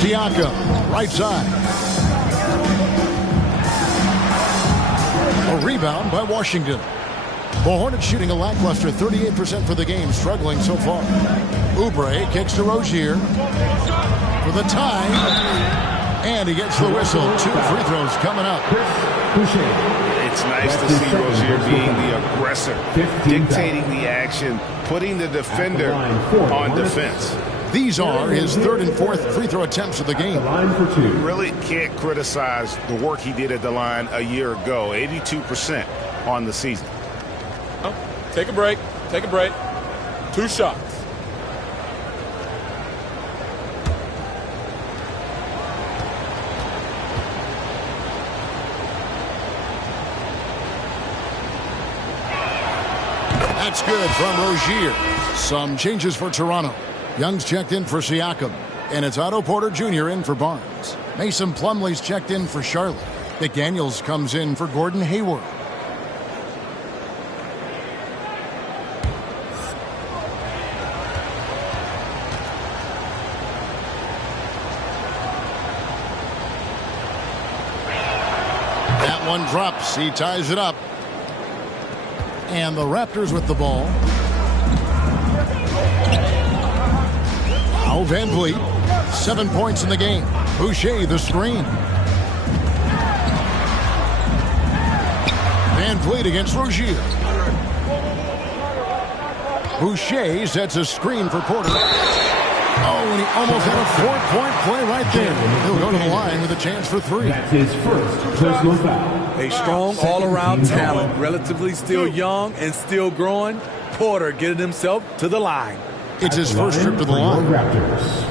Siakam, right side. A rebound by Washington. The Hornets shooting a lackluster 38% for the game, struggling so far. Oubre kicks to Rozier for the tie, and he gets the whistle. 2 free throws coming up. It's nice to see Rozier being the aggressor, dictating the action, putting the defender on defense. These are his 3rd and 4th free throw attempts of the game. You really can't criticize the work he did at the line a year ago. 82% on the season. Oh, take a break. Take a break. 2 shots. That's good from Rozier. Some changes for Toronto. Young's checked in for Siakam. And it's Otto Porter Jr. in for Barnes. Mason Plumlee's checked in for Charlotte. McDaniels comes in for Gordon Hayward. That one drops. He ties it up. And the Raptors with the ball. Now Van Vliet, 7 points in the game. Boucher the screen. Van Vliet against Rozier. Boucher sets a screen for Porter. Oh, and he almost had a 4-point play right there. He'll go to the line with a chance for 3. That's his first personal foul. A strong all-around talent, relatively still young and still growing. Porter getting himself to the line. It's his first trip to the line. Raptors.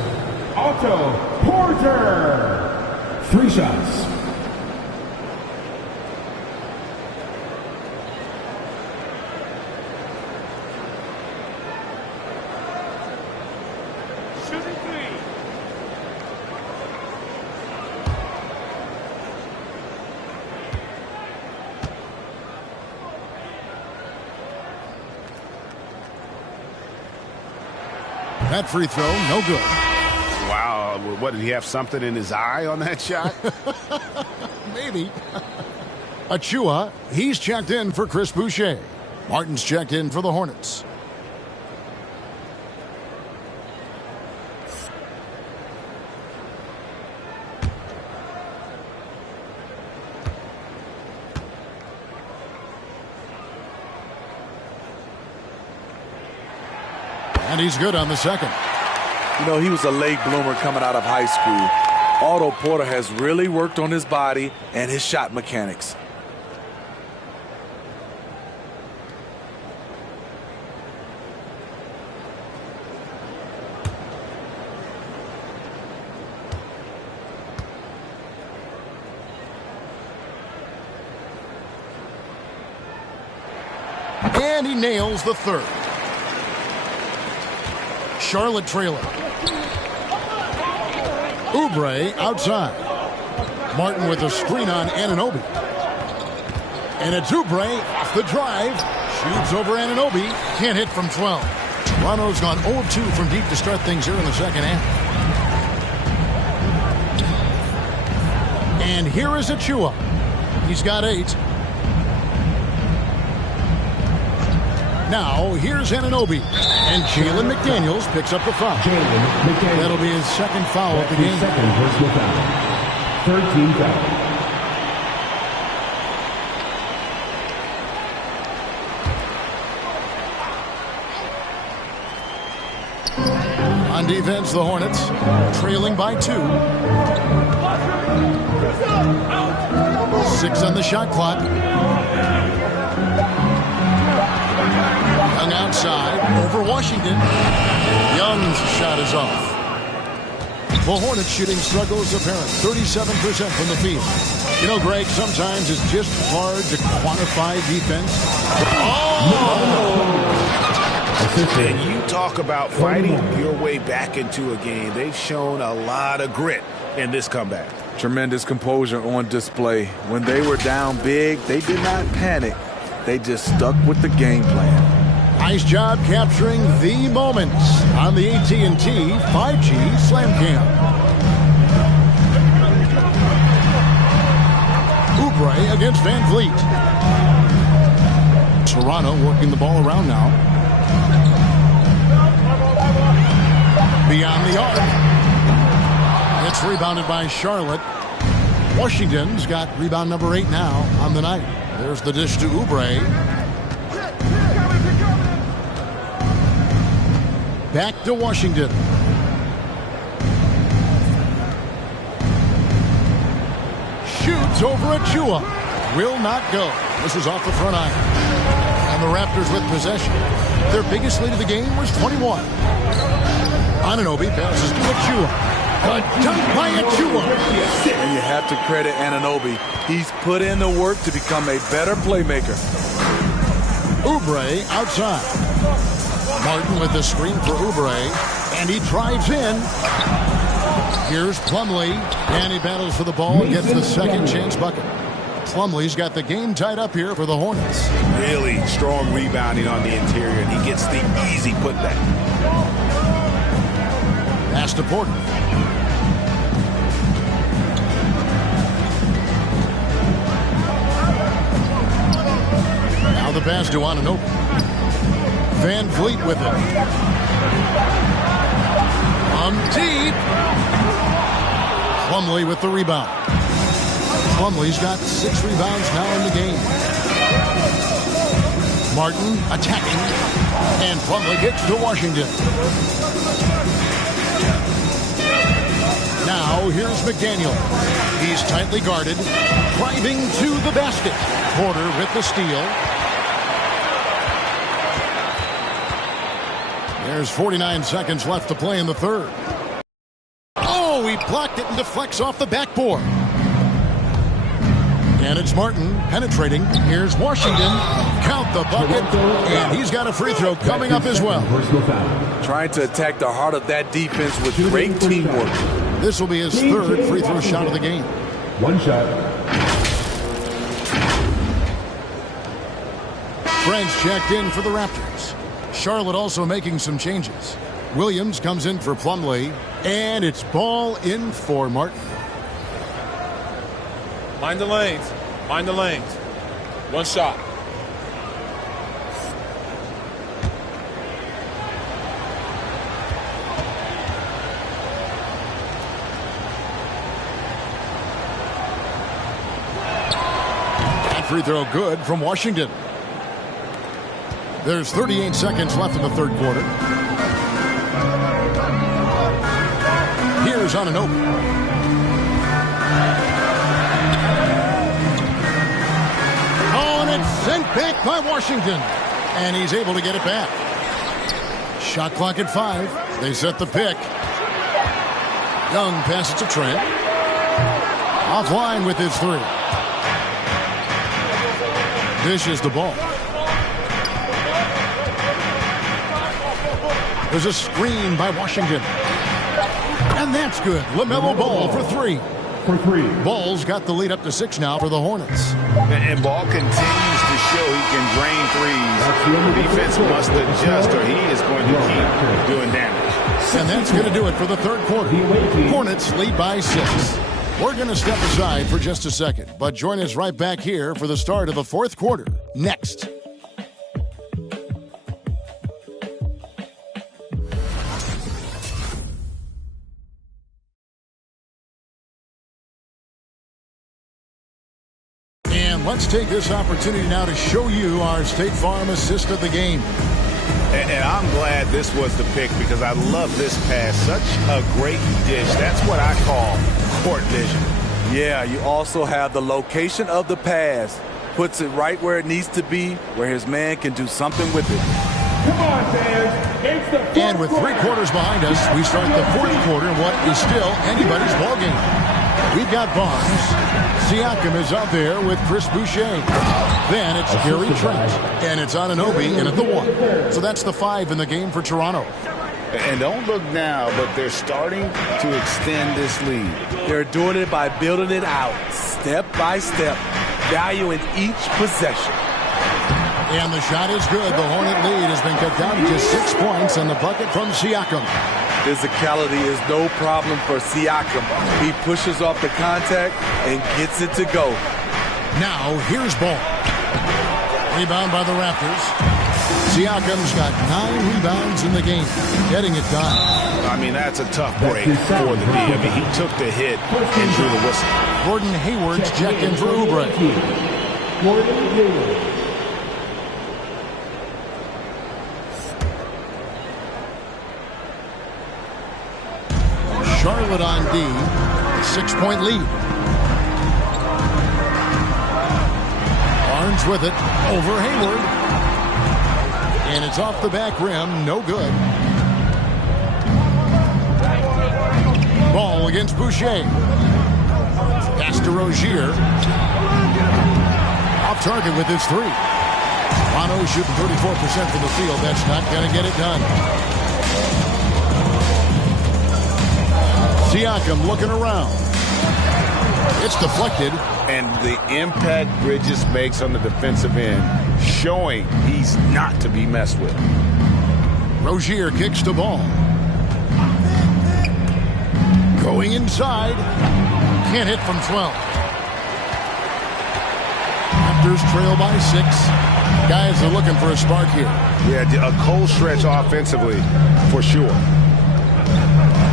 Otto Porter. 3 shots. That free throw, no good. Wow, what, did he have something in his eye on that shot? Maybe. Achua, he's checked in for Chris Boucher. Martin's checked in for the Hornets. And he's good on the second. You know, he was a late bloomer coming out of high school. Otto Porter has really worked on his body and his shot mechanics. And he nails the third. Charlotte trailer. Oubre outside. Martin with a screen on Anunoby. And it's Oubre off the drive. Shoots over Anunoby. Can't hit from 12. Toronto's gone 0-2 from deep to start things here in the second half. And here is Achua. He's got 8. Now, here's Anunoby. And Jalen McDaniels picks up the foul. That'll be his second foul of the game. Second personal foul. 13 foul. On defense, the Hornets trailing by 2. 6 on the shot clock. Young outside over Washington. Young's shot is off. The Hornets shooting struggles apparent. 37% from the field. You know, Greg, sometimes it's just hard to quantify defense. And you talk about fighting your way back into a game. They've shown a lot of grit in this comeback. Tremendous composure on display. When they were down big, they did not panic. They just stuck with the game plan. Nice job capturing the moments on the AT&T 5G Slam Cam. Oubre against Van Vliet. Toronto working the ball around now. Beyond the arc. It's rebounded by Charlotte. Washington's got rebound number 8 now on the night. There's the dish to Oubre. Back to Washington. Shoots over Achua. Will not go. This is off the front iron. And the Raptors with possession. Their biggest lead of the game was 21. Anunoby passes to Achua. A dunk by Achua. And you have to credit Anunoby. He's put in the work to become a better playmaker. Oubre outside. Martin with the screen for Oubre, and he drives in. Here's Plumlee, and he battles for the ball and gets the second chance bucket. Plumlee's got the game tied up here for the Hornets. Really strong rebounding on the interior, and he gets the easy putback. Pass to Porter. Now Now the pass to Ananobi. Van Vliet with it. Deep. Plumlee with the rebound. Plumlee's got 6 rebounds now in the game. Martin attacking. And Plumlee kicks to Washington. Now here's McDaniel. He's tightly guarded. Driving to the basket. Porter with the steal. There's 49 seconds left to play in the third. Oh, he blocked it and deflects off the backboard. And it's Martin penetrating. Here's Washington. Count the bucket. And he's got a free throw coming up as well. Trying to attack the heart of that defense with great teamwork. This will be his third free throw shot of the game. One shot. Frank's checked in for the Raptors. Charlotte also making some changes. Williams comes in for Plumlee, and it's ball in for Martin. Mind the lanes. Mind the lanes. One shot. That free throw good from Washington. There's 38 seconds left in the third quarter. Here's Ananobi. Oh, and it's sent back by Washington. And he's able to get it back. Shot clock at 5. They set the pick. Young passes to Trent. Offline with his 3. Dishes the ball. There's a screen by Washington. And that's good. LaMelo Ball for 3. Ball's got the lead up to 6 now for the Hornets. And Ball continues to show he can drain threes. Defense must adjust or he is going to keep doing damage. And that's going to do it for the third quarter. Hornets lead by 6. We're going to step aside for just a second, but join us right back here for the start of the fourth quarter. Next. Let's take this opportunity now to show you our State Farm assist of the game. And I'm glad this was the pick because I love this pass. Such a great dish. That's what I call court vision. Yeah, you also have the location of the pass. Puts it right where it needs to be, where his man can do something with it. Come on, fans. It's the fourth and with 3 quarters behind us, we start the fourth quarter in what is still anybody's ballgame. We've got Barnes. Siakam is out there with Chris Boucher. Then it's Gary Trent. And it's Ananobi in at the 1. So that's the 5 in the game for Toronto. And don't look now, but they're starting to extend this lead. They're doing it by building it out, step by step, valuing each possession. And the shot is good. The Hornet lead has been cut down to just 6 points, and the bucket from Siakam. Physicality is no problem for Siakam. He pushes off the contact and gets it to go. Now, here's Ball. Rebound by the Raptors. Siakam's got 9 rebounds in the game, getting it done. I mean, that's a tough break for the D. I mean, he took the hit and drew the whistle. Gordon Hayward's checked in for Oubre. Gordon Hayward. Charlotte on D, 6-point lead. Barnes with it, over Hayward. And it's off the back rim, no good. Ball against Boucher. Pass to Rozier. Off target with his 3. Bono shooting 34% from the field. That's not going to get it done. Siakam looking around. It's deflected. And the impact Bridges makes on the defensive end, showing he's not to be messed with. Rozier kicks the ball. Going inside. Can't hit from 12. Raptors trail by 6. Guys are looking for a spark here. Yeah, a cold stretch offensively, for sure.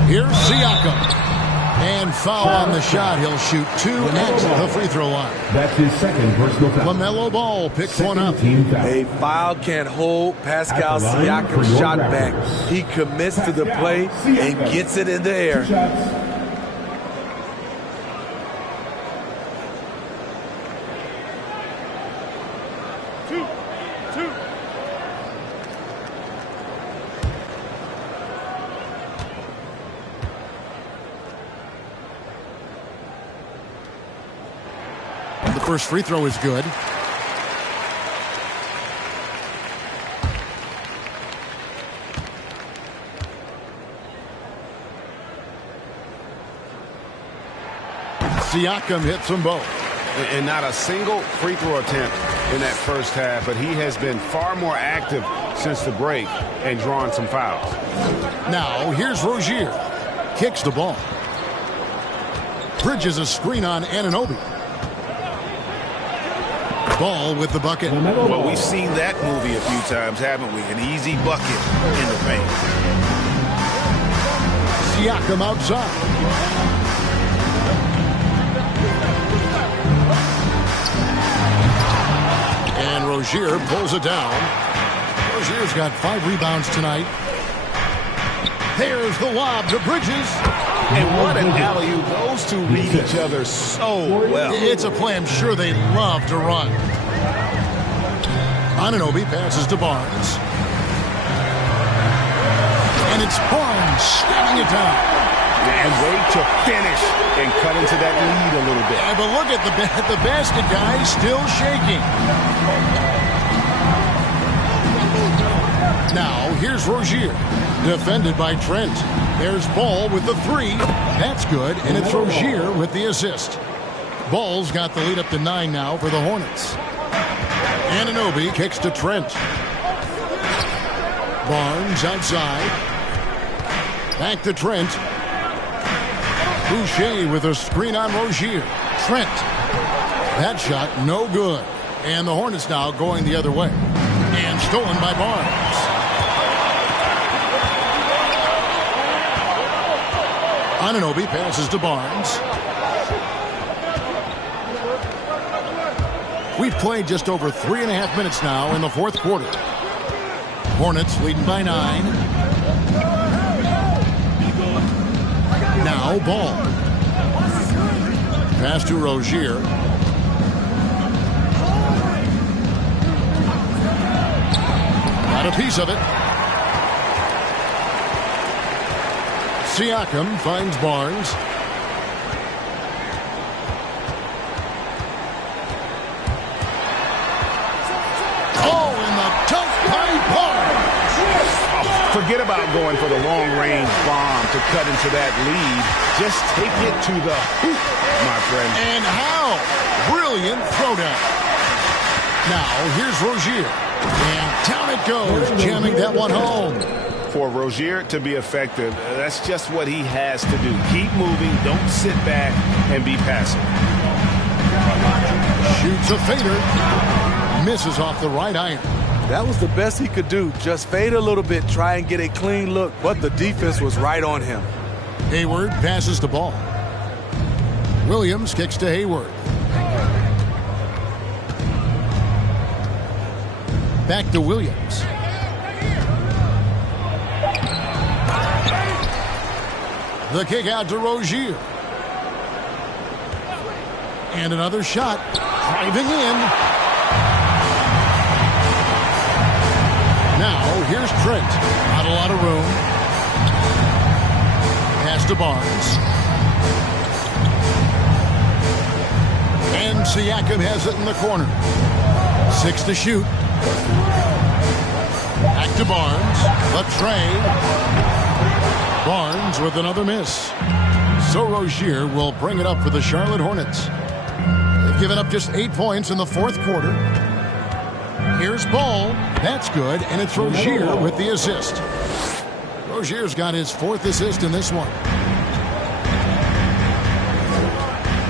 Here's Siakam. And foul on the shot. He'll shoot 2 at the free throw line. That's his second personal foul. LaMelo Ball picks one up. A foul can't hold Pascal Siakam's shot back. He commits to the play and gets it in the air. The first free throw is good. Siakam hits them both. And not a single free throw attempt in that first half, but he has been far more active since the break and drawing some fouls. Now, here's Rozier. Kicks the ball. Bridges a screen on Anunoby. Ball with the bucket. Well, we've seen that movie a few times, haven't we? An easy bucket in the paint. Siakam outside. And Rozier pulls it down. Rozier's got 5 rebounds tonight. There's the lob to Bridges. And what an alley-oop. Those two read each other so well. It's a play I'm sure they love to run. Anunoby passes to Barnes. And it's Barnes slamming it down. And wait to finish and cut into that lead a little bit. Yeah, but look at the basket guy still shaking. Now, here's Rozier. Defended by Trent. There's Ball with the 3. That's good, and it's Rozier with the assist. Ball's got the lead up to 9 now for the Hornets. Anunoby kicks to Trent. Barnes outside. Back to Trent. Boucher with a screen on Rozier. Trent. That shot no good. And the Hornets now going the other way. And stolen by Barnes. Anunoby passes to Barnes. We've played just over 3.5 minutes now in the fourth quarter. Hornets leading by 9. Now Ball. Pass to Rozier. Got a piece of it. Siakam finds Barnes. Oh, and the tough by Barnes. Oh, forget about going for the long-range bomb to cut into that lead. Just take it to the hoop, my friend. And how? Brilliant throwdown. Now, here's Rozier. And down it goes, jamming that one home. For Rozier to be effective, that's just what he has to do. Keep moving, don't sit back and be passive. Shoots a fader. Misses off the right iron. That was the best he could do. Just fade a little bit, try and get a clean look, but the defense was right on him. Hayward passes the ball. Williams kicks to Hayward. Back to Williams. The kick out to Rozier. And another shot. Driving in. Now, here's Trent. Not a lot of room. Pass to Barnes. And Siakam has it in the corner. 6 to shoot. Back to Barnes. The tray. Barnes with another miss. So Rozier will bring it up for the Charlotte Hornets. They've given up just 8 points in the fourth quarter. Here's Ball. That's good, and it's Rozier with the assist. Rozier's got his 4th assist in this one.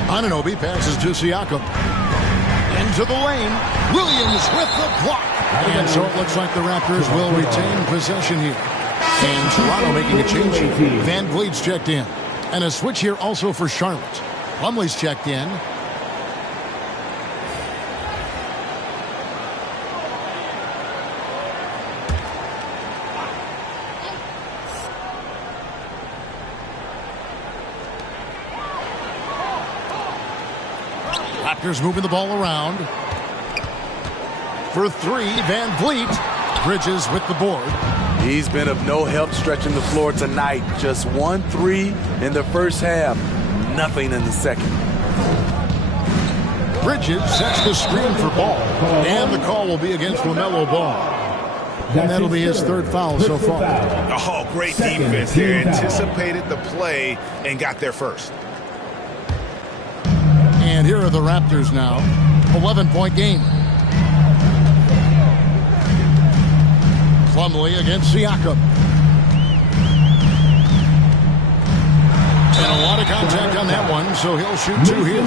Anunoby passes to Siakam. And into the lane. Williams with the block. And so it looks like the Raptors will retain possession here. And Toronto making a change. Van Vliet's checked in. And a switch here also for Charlotte. Plumlee's checked in. Raptors moving the ball around. For three, Van Vliet. Bridges with the board. He's been of no help stretching the floor tonight. Just 1-3 in the first half. Nothing in the second. Bridges sets the screen for Ball. And the call will be against LaMelo Ball. And that'll be his third foul so far. Oh, great defense there. Anticipated the play and got there first. And here are the Raptors now. 11-point game. Plumlee against Siakam. And a lot of contact on that one, so he'll shoot two here.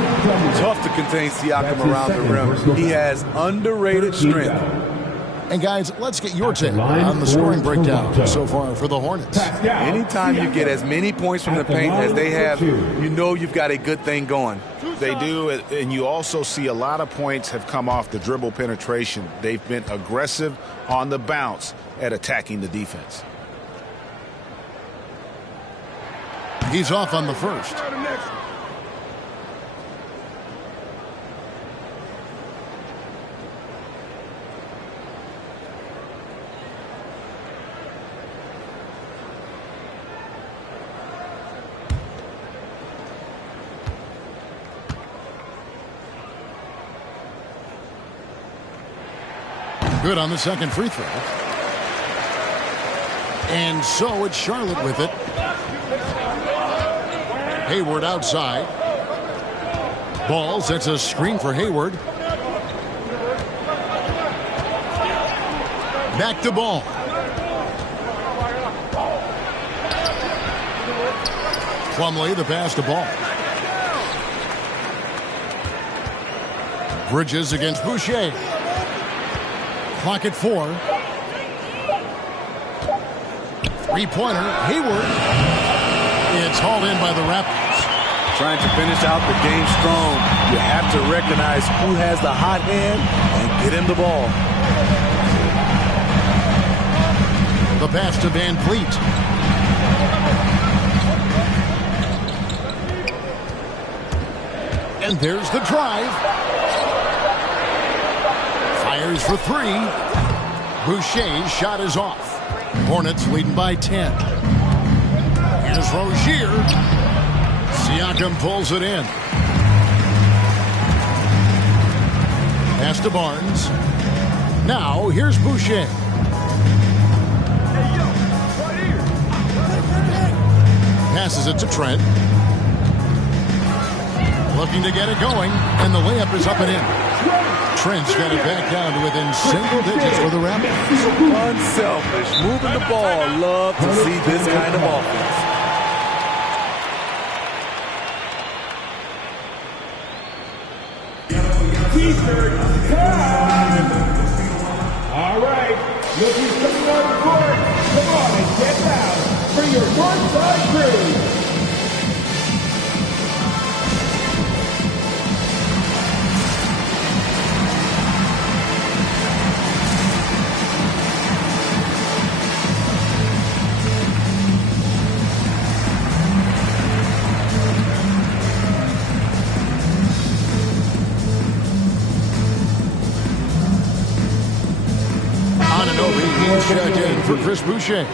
Tough to contain Siakam around the rim. He has underrated strength. And guys, let's get your take on the scoring breakdown so far for the Hornets. Anytime you get as many points from the paint as they have, you know you've got a good thing going. They do, and you also see a lot of points have come off the dribble penetration. They've been aggressive on the bounce at attacking the defense. He's off on the first. Good on the second free throw. And so it's Charlotte with it. Hayward outside. Ball sets a screen for Hayward. Back to Ball. Plumlee the pass to Ball. Bridges against Boucher. Clock at 4. Three-pointer, Hayward. It's hauled in by the Raptors. Trying to finish out the game strong. You have to recognize who has the hot hand and get him the ball. The pass to Van Vliet. And there's the drive. Fires for three. Boucher's shot is off. Hornets leading by 10. Here's Rozier. Siakam pulls it in. Pass to Barnes. Now here's Boucher. Passes it to Trent. Looking to get it going, and the layup is up and in. Trent's got it back down to within single digits for the Raptors. Unselfish, moving the ball. Love to see this kind of offense. All right, look who's coming on the court. Come on and get down for your courtside crew. Checked in for Chris Boucher.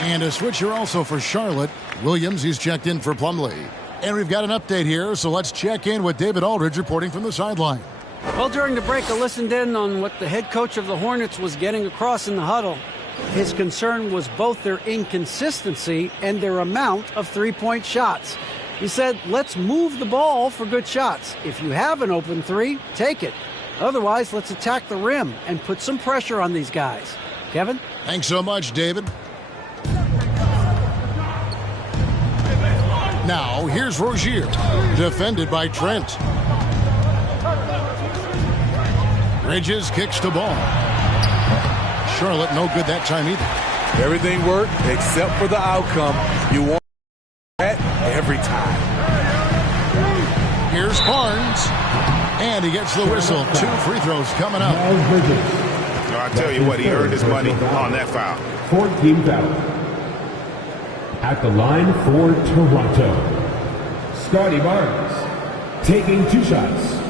And a switcher also for Charlotte. Williams, he's checked in for Plumlee. And we've got an update here, so let's check in with David Aldridge reporting from the sideline. Well, during the break, I listened in on what the head coach of the Hornets was getting across in the huddle. His concern was both their inconsistency and their amount of three-point shots. He said, let's move the ball for good shots. If you have an open three, take it. Otherwise, let's attack the rim and put some pressure on these guys. Kevin? Thanks so much, David. Now, here's Rozier, defended by Trent. Bridges kicks the ball. Charlotte no good that time either. Everything worked except for the outcome. You want that every time. Here's Barnes. And he gets the whistle. 2 free throws coming up. So I tell you what, he earned his money on that foul. 14 foul. At the line for Toronto, Scotty Barnes taking 2 shots.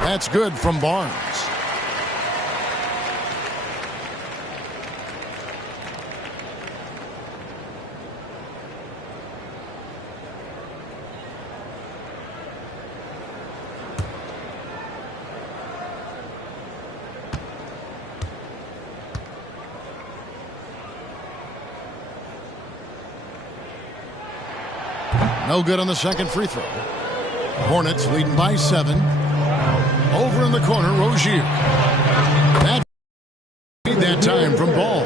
That's good from Barnes. No good on the second free throw. Hornets leading by 7. Over in the corner, Rozier. That time from Ball.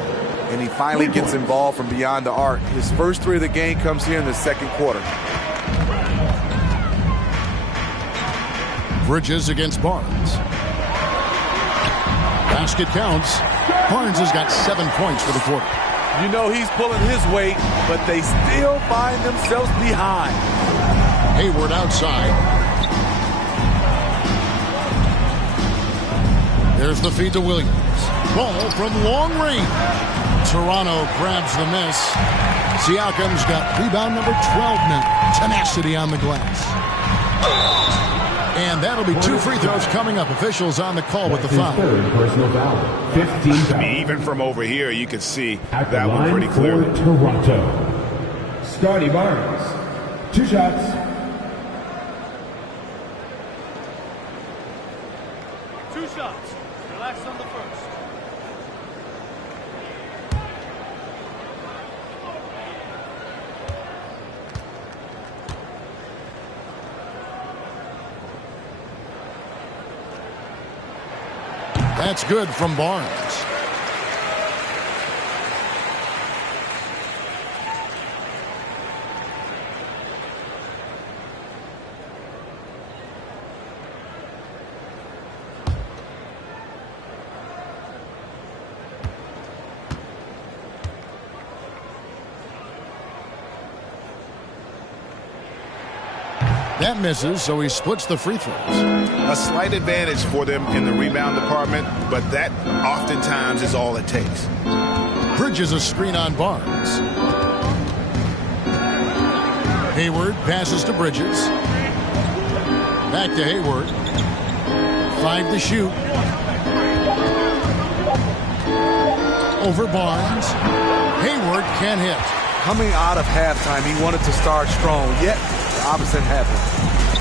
And he finally gets involved from beyond the arc. His first 3 of the game comes here in the second quarter. Bridges against Barnes. Basket counts. Barnes has got 7 points for the quarter. You know he's pulling his weight, but they still find themselves behind. Hayward outside. There's the feed to Williams. Ball from long range. Toronto grabs the miss. Siakam's got rebound number 12 now. Tenacity on the glass. And that'll be 2 free throws coming up. Officials on the call with the foul. Third personal foul. 15 foul. I mean, even from over here, you can see that one pretty clearly. Toronto, Scotty Barnes, 2 shots. Relax on the first. That's good from Barnes. That misses, so he splits the free throws. A slight advantage for them in the rebound department, but that oftentimes is all it takes. Bridges a screen on Barnes. Hayward passes to Bridges. Back to Hayward. 5 to shoot. Over Barnes. Hayward can't hit. Coming out of halftime, he wanted to start strong, yet the opposite happened.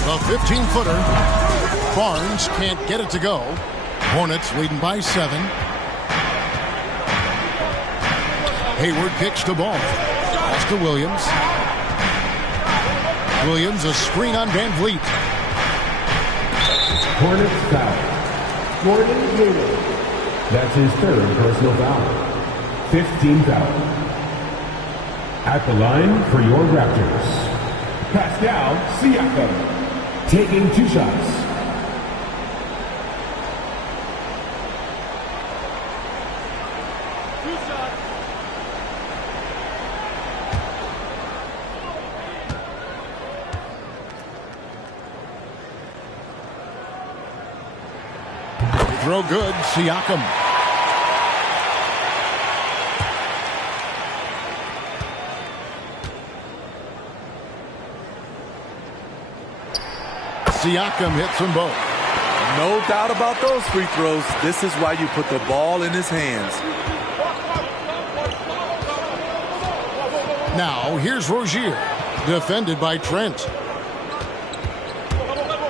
The 15-footer. Barnes can't get it to go. Hornets leading by 7. Hayward kicks the ball. Pass to Williams. Williams a screen on Van Vliet. Hornets foul. Gordon Hayward. That's his 3rd personal foul. 15 foul. At the line for your Raptors, Pascal Siakam, taking 2 shots. Throw good, Siakam. Siakam hits them both. No doubt about those free throws. This is why you put the ball in his hands. Now, here's Rozier, defended by Trent.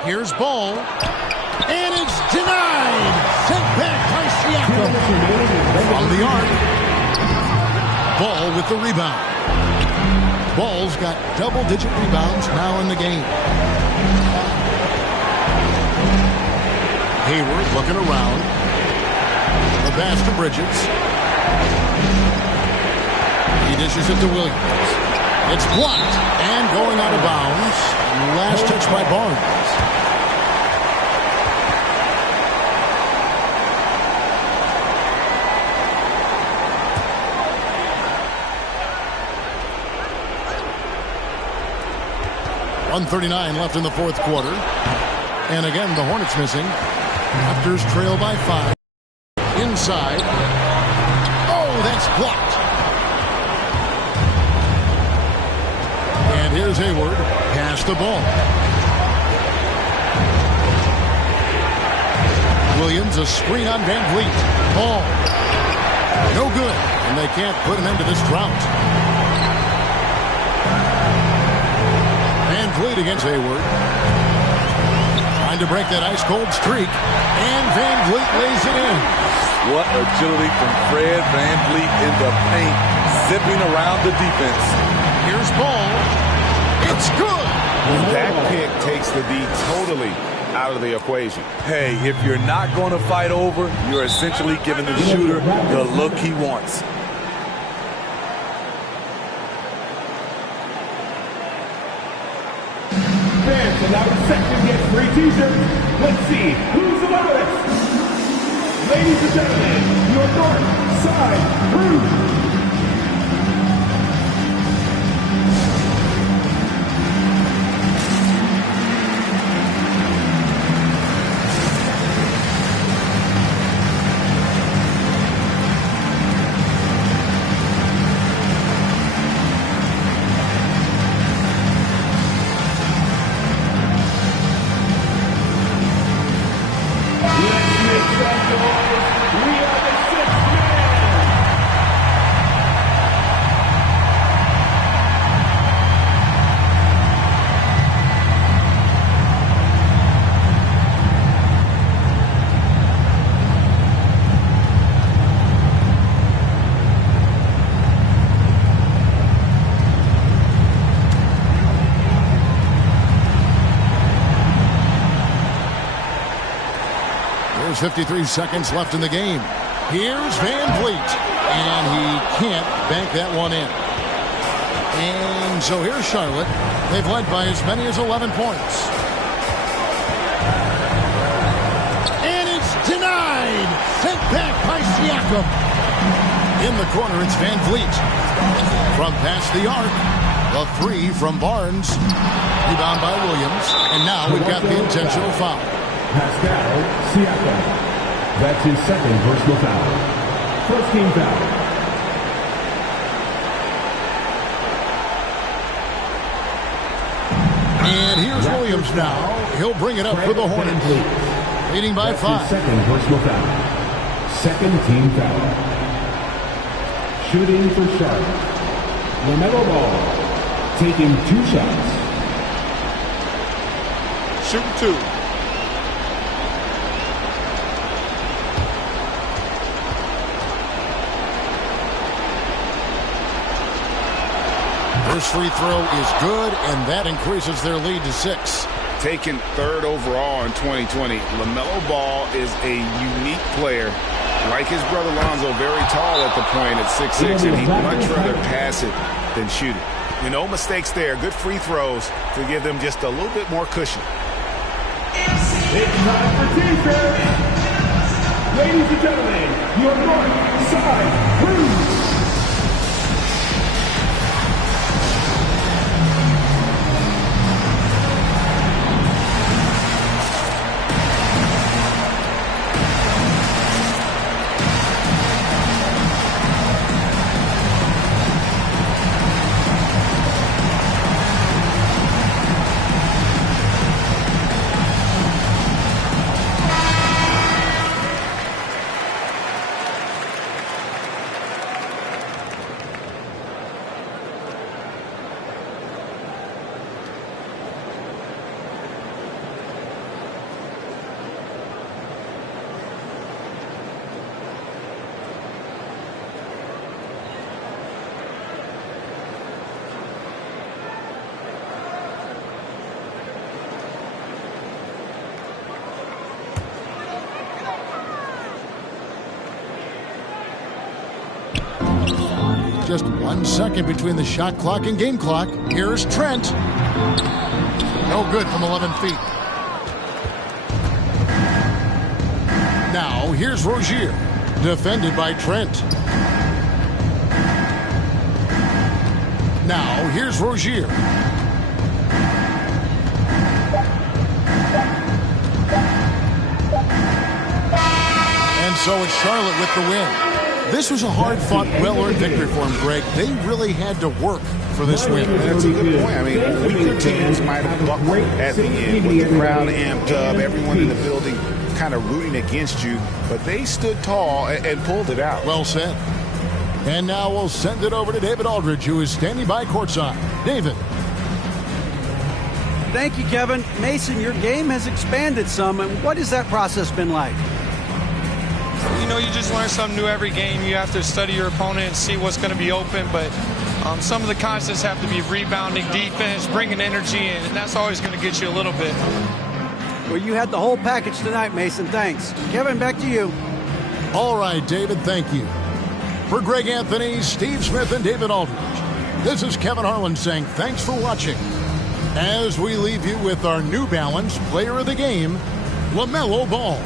Here's Ball, and it's denied. Sent back by Siakam. From the arc. Ball with the rebound. Ball's got double-digit rebounds now in the game. Hayward looking around. The pass to Bridges. He dishes it to Williams. It's blocked and going out of bounds. Last touch by Barnes. .139 left in the fourth quarter. And again, the Hornets missing. Raptors trail by 5. Inside. Oh, that's blocked. And here's Hayward. Pass the ball. Williams, a screen on Van Vliet. Ball. No good. And they can't put an end to this drought. Van Vliet against Hayward. Trying to break that ice-cold streak. And Van Vliet lays it in. What agility from Fred Van Vliet in the paint, zipping around the defense. Here's ball. It's good. That pick takes the D totally out of the equation. Hey, if you're not going to fight over, you're essentially giving the shooter the look he wants. Fans in our section get free t-shirts. Let's see who's the lowest. Ladies and gentlemen, your north side crew. There's 53 seconds left in the game. Here's Van Vliet. And he can't bank that one in. And so here's Charlotte. They've led by as many as 11 points. And it's denied. Sent back by Siakam. In the corner, it's Van Vliet. From past the arc. The three from Barnes. Rebound by Williams. And now we've got the intentional foul. Pascal Siakam. That's his second personal foul. First team foul. And here's Williams now. He'll bring it up for the Hornets. Leading by 5. His second personal foul. Second team foul. Shooting for Charlotte. LaMelo Ball. Taking 2 shots. Shooting 2. First free throw is good, and that increases their lead to 6. Taken 3rd overall in 2020, LaMelo Ball is a unique player. Like his brother Lonzo, very tall at the point at 6'6", and he'd much rather pass it than shoot it. No mistakes there. Good free throws to give them just a little bit more cushion. It's time for t-shirts. Ladies and gentlemen, your north side crew. Just 1 second between the shot clock and game clock. Here's Trent. No good from 11 feet. Now, here's Rozier. Defended by Trent. Now, here's Rozier. And so it's Charlotte with the win. This was a hard-fought, well-earned victory for him, Greg. They really had to work for this win. That's a good point. I mean, weaker teams might have buckled at the end with the crowd amped up, everyone in the building kind of rooting against you, but they stood tall and pulled it out. Well said. And now we'll send it over to David Aldridge, who is standing by courtside. David. Thank you, Kevin. Mason, your game has expanded some, and what has that process been like? You know, you just learn something new every game. You have to study your opponent and see what's going to be open, but some of the concepts have to be rebounding, defense, bringing energy in, and that's always going to get you a little bit. Well, you had the whole package tonight, Mason. Thanks. Kevin, back to you. All right, David, thank you. For Greg Anthony, Steve Smith, and David Aldridge, this is Kevin Harlan saying thanks for watching. As we leave you with our New Balance Player of the Game, LaMelo Ball.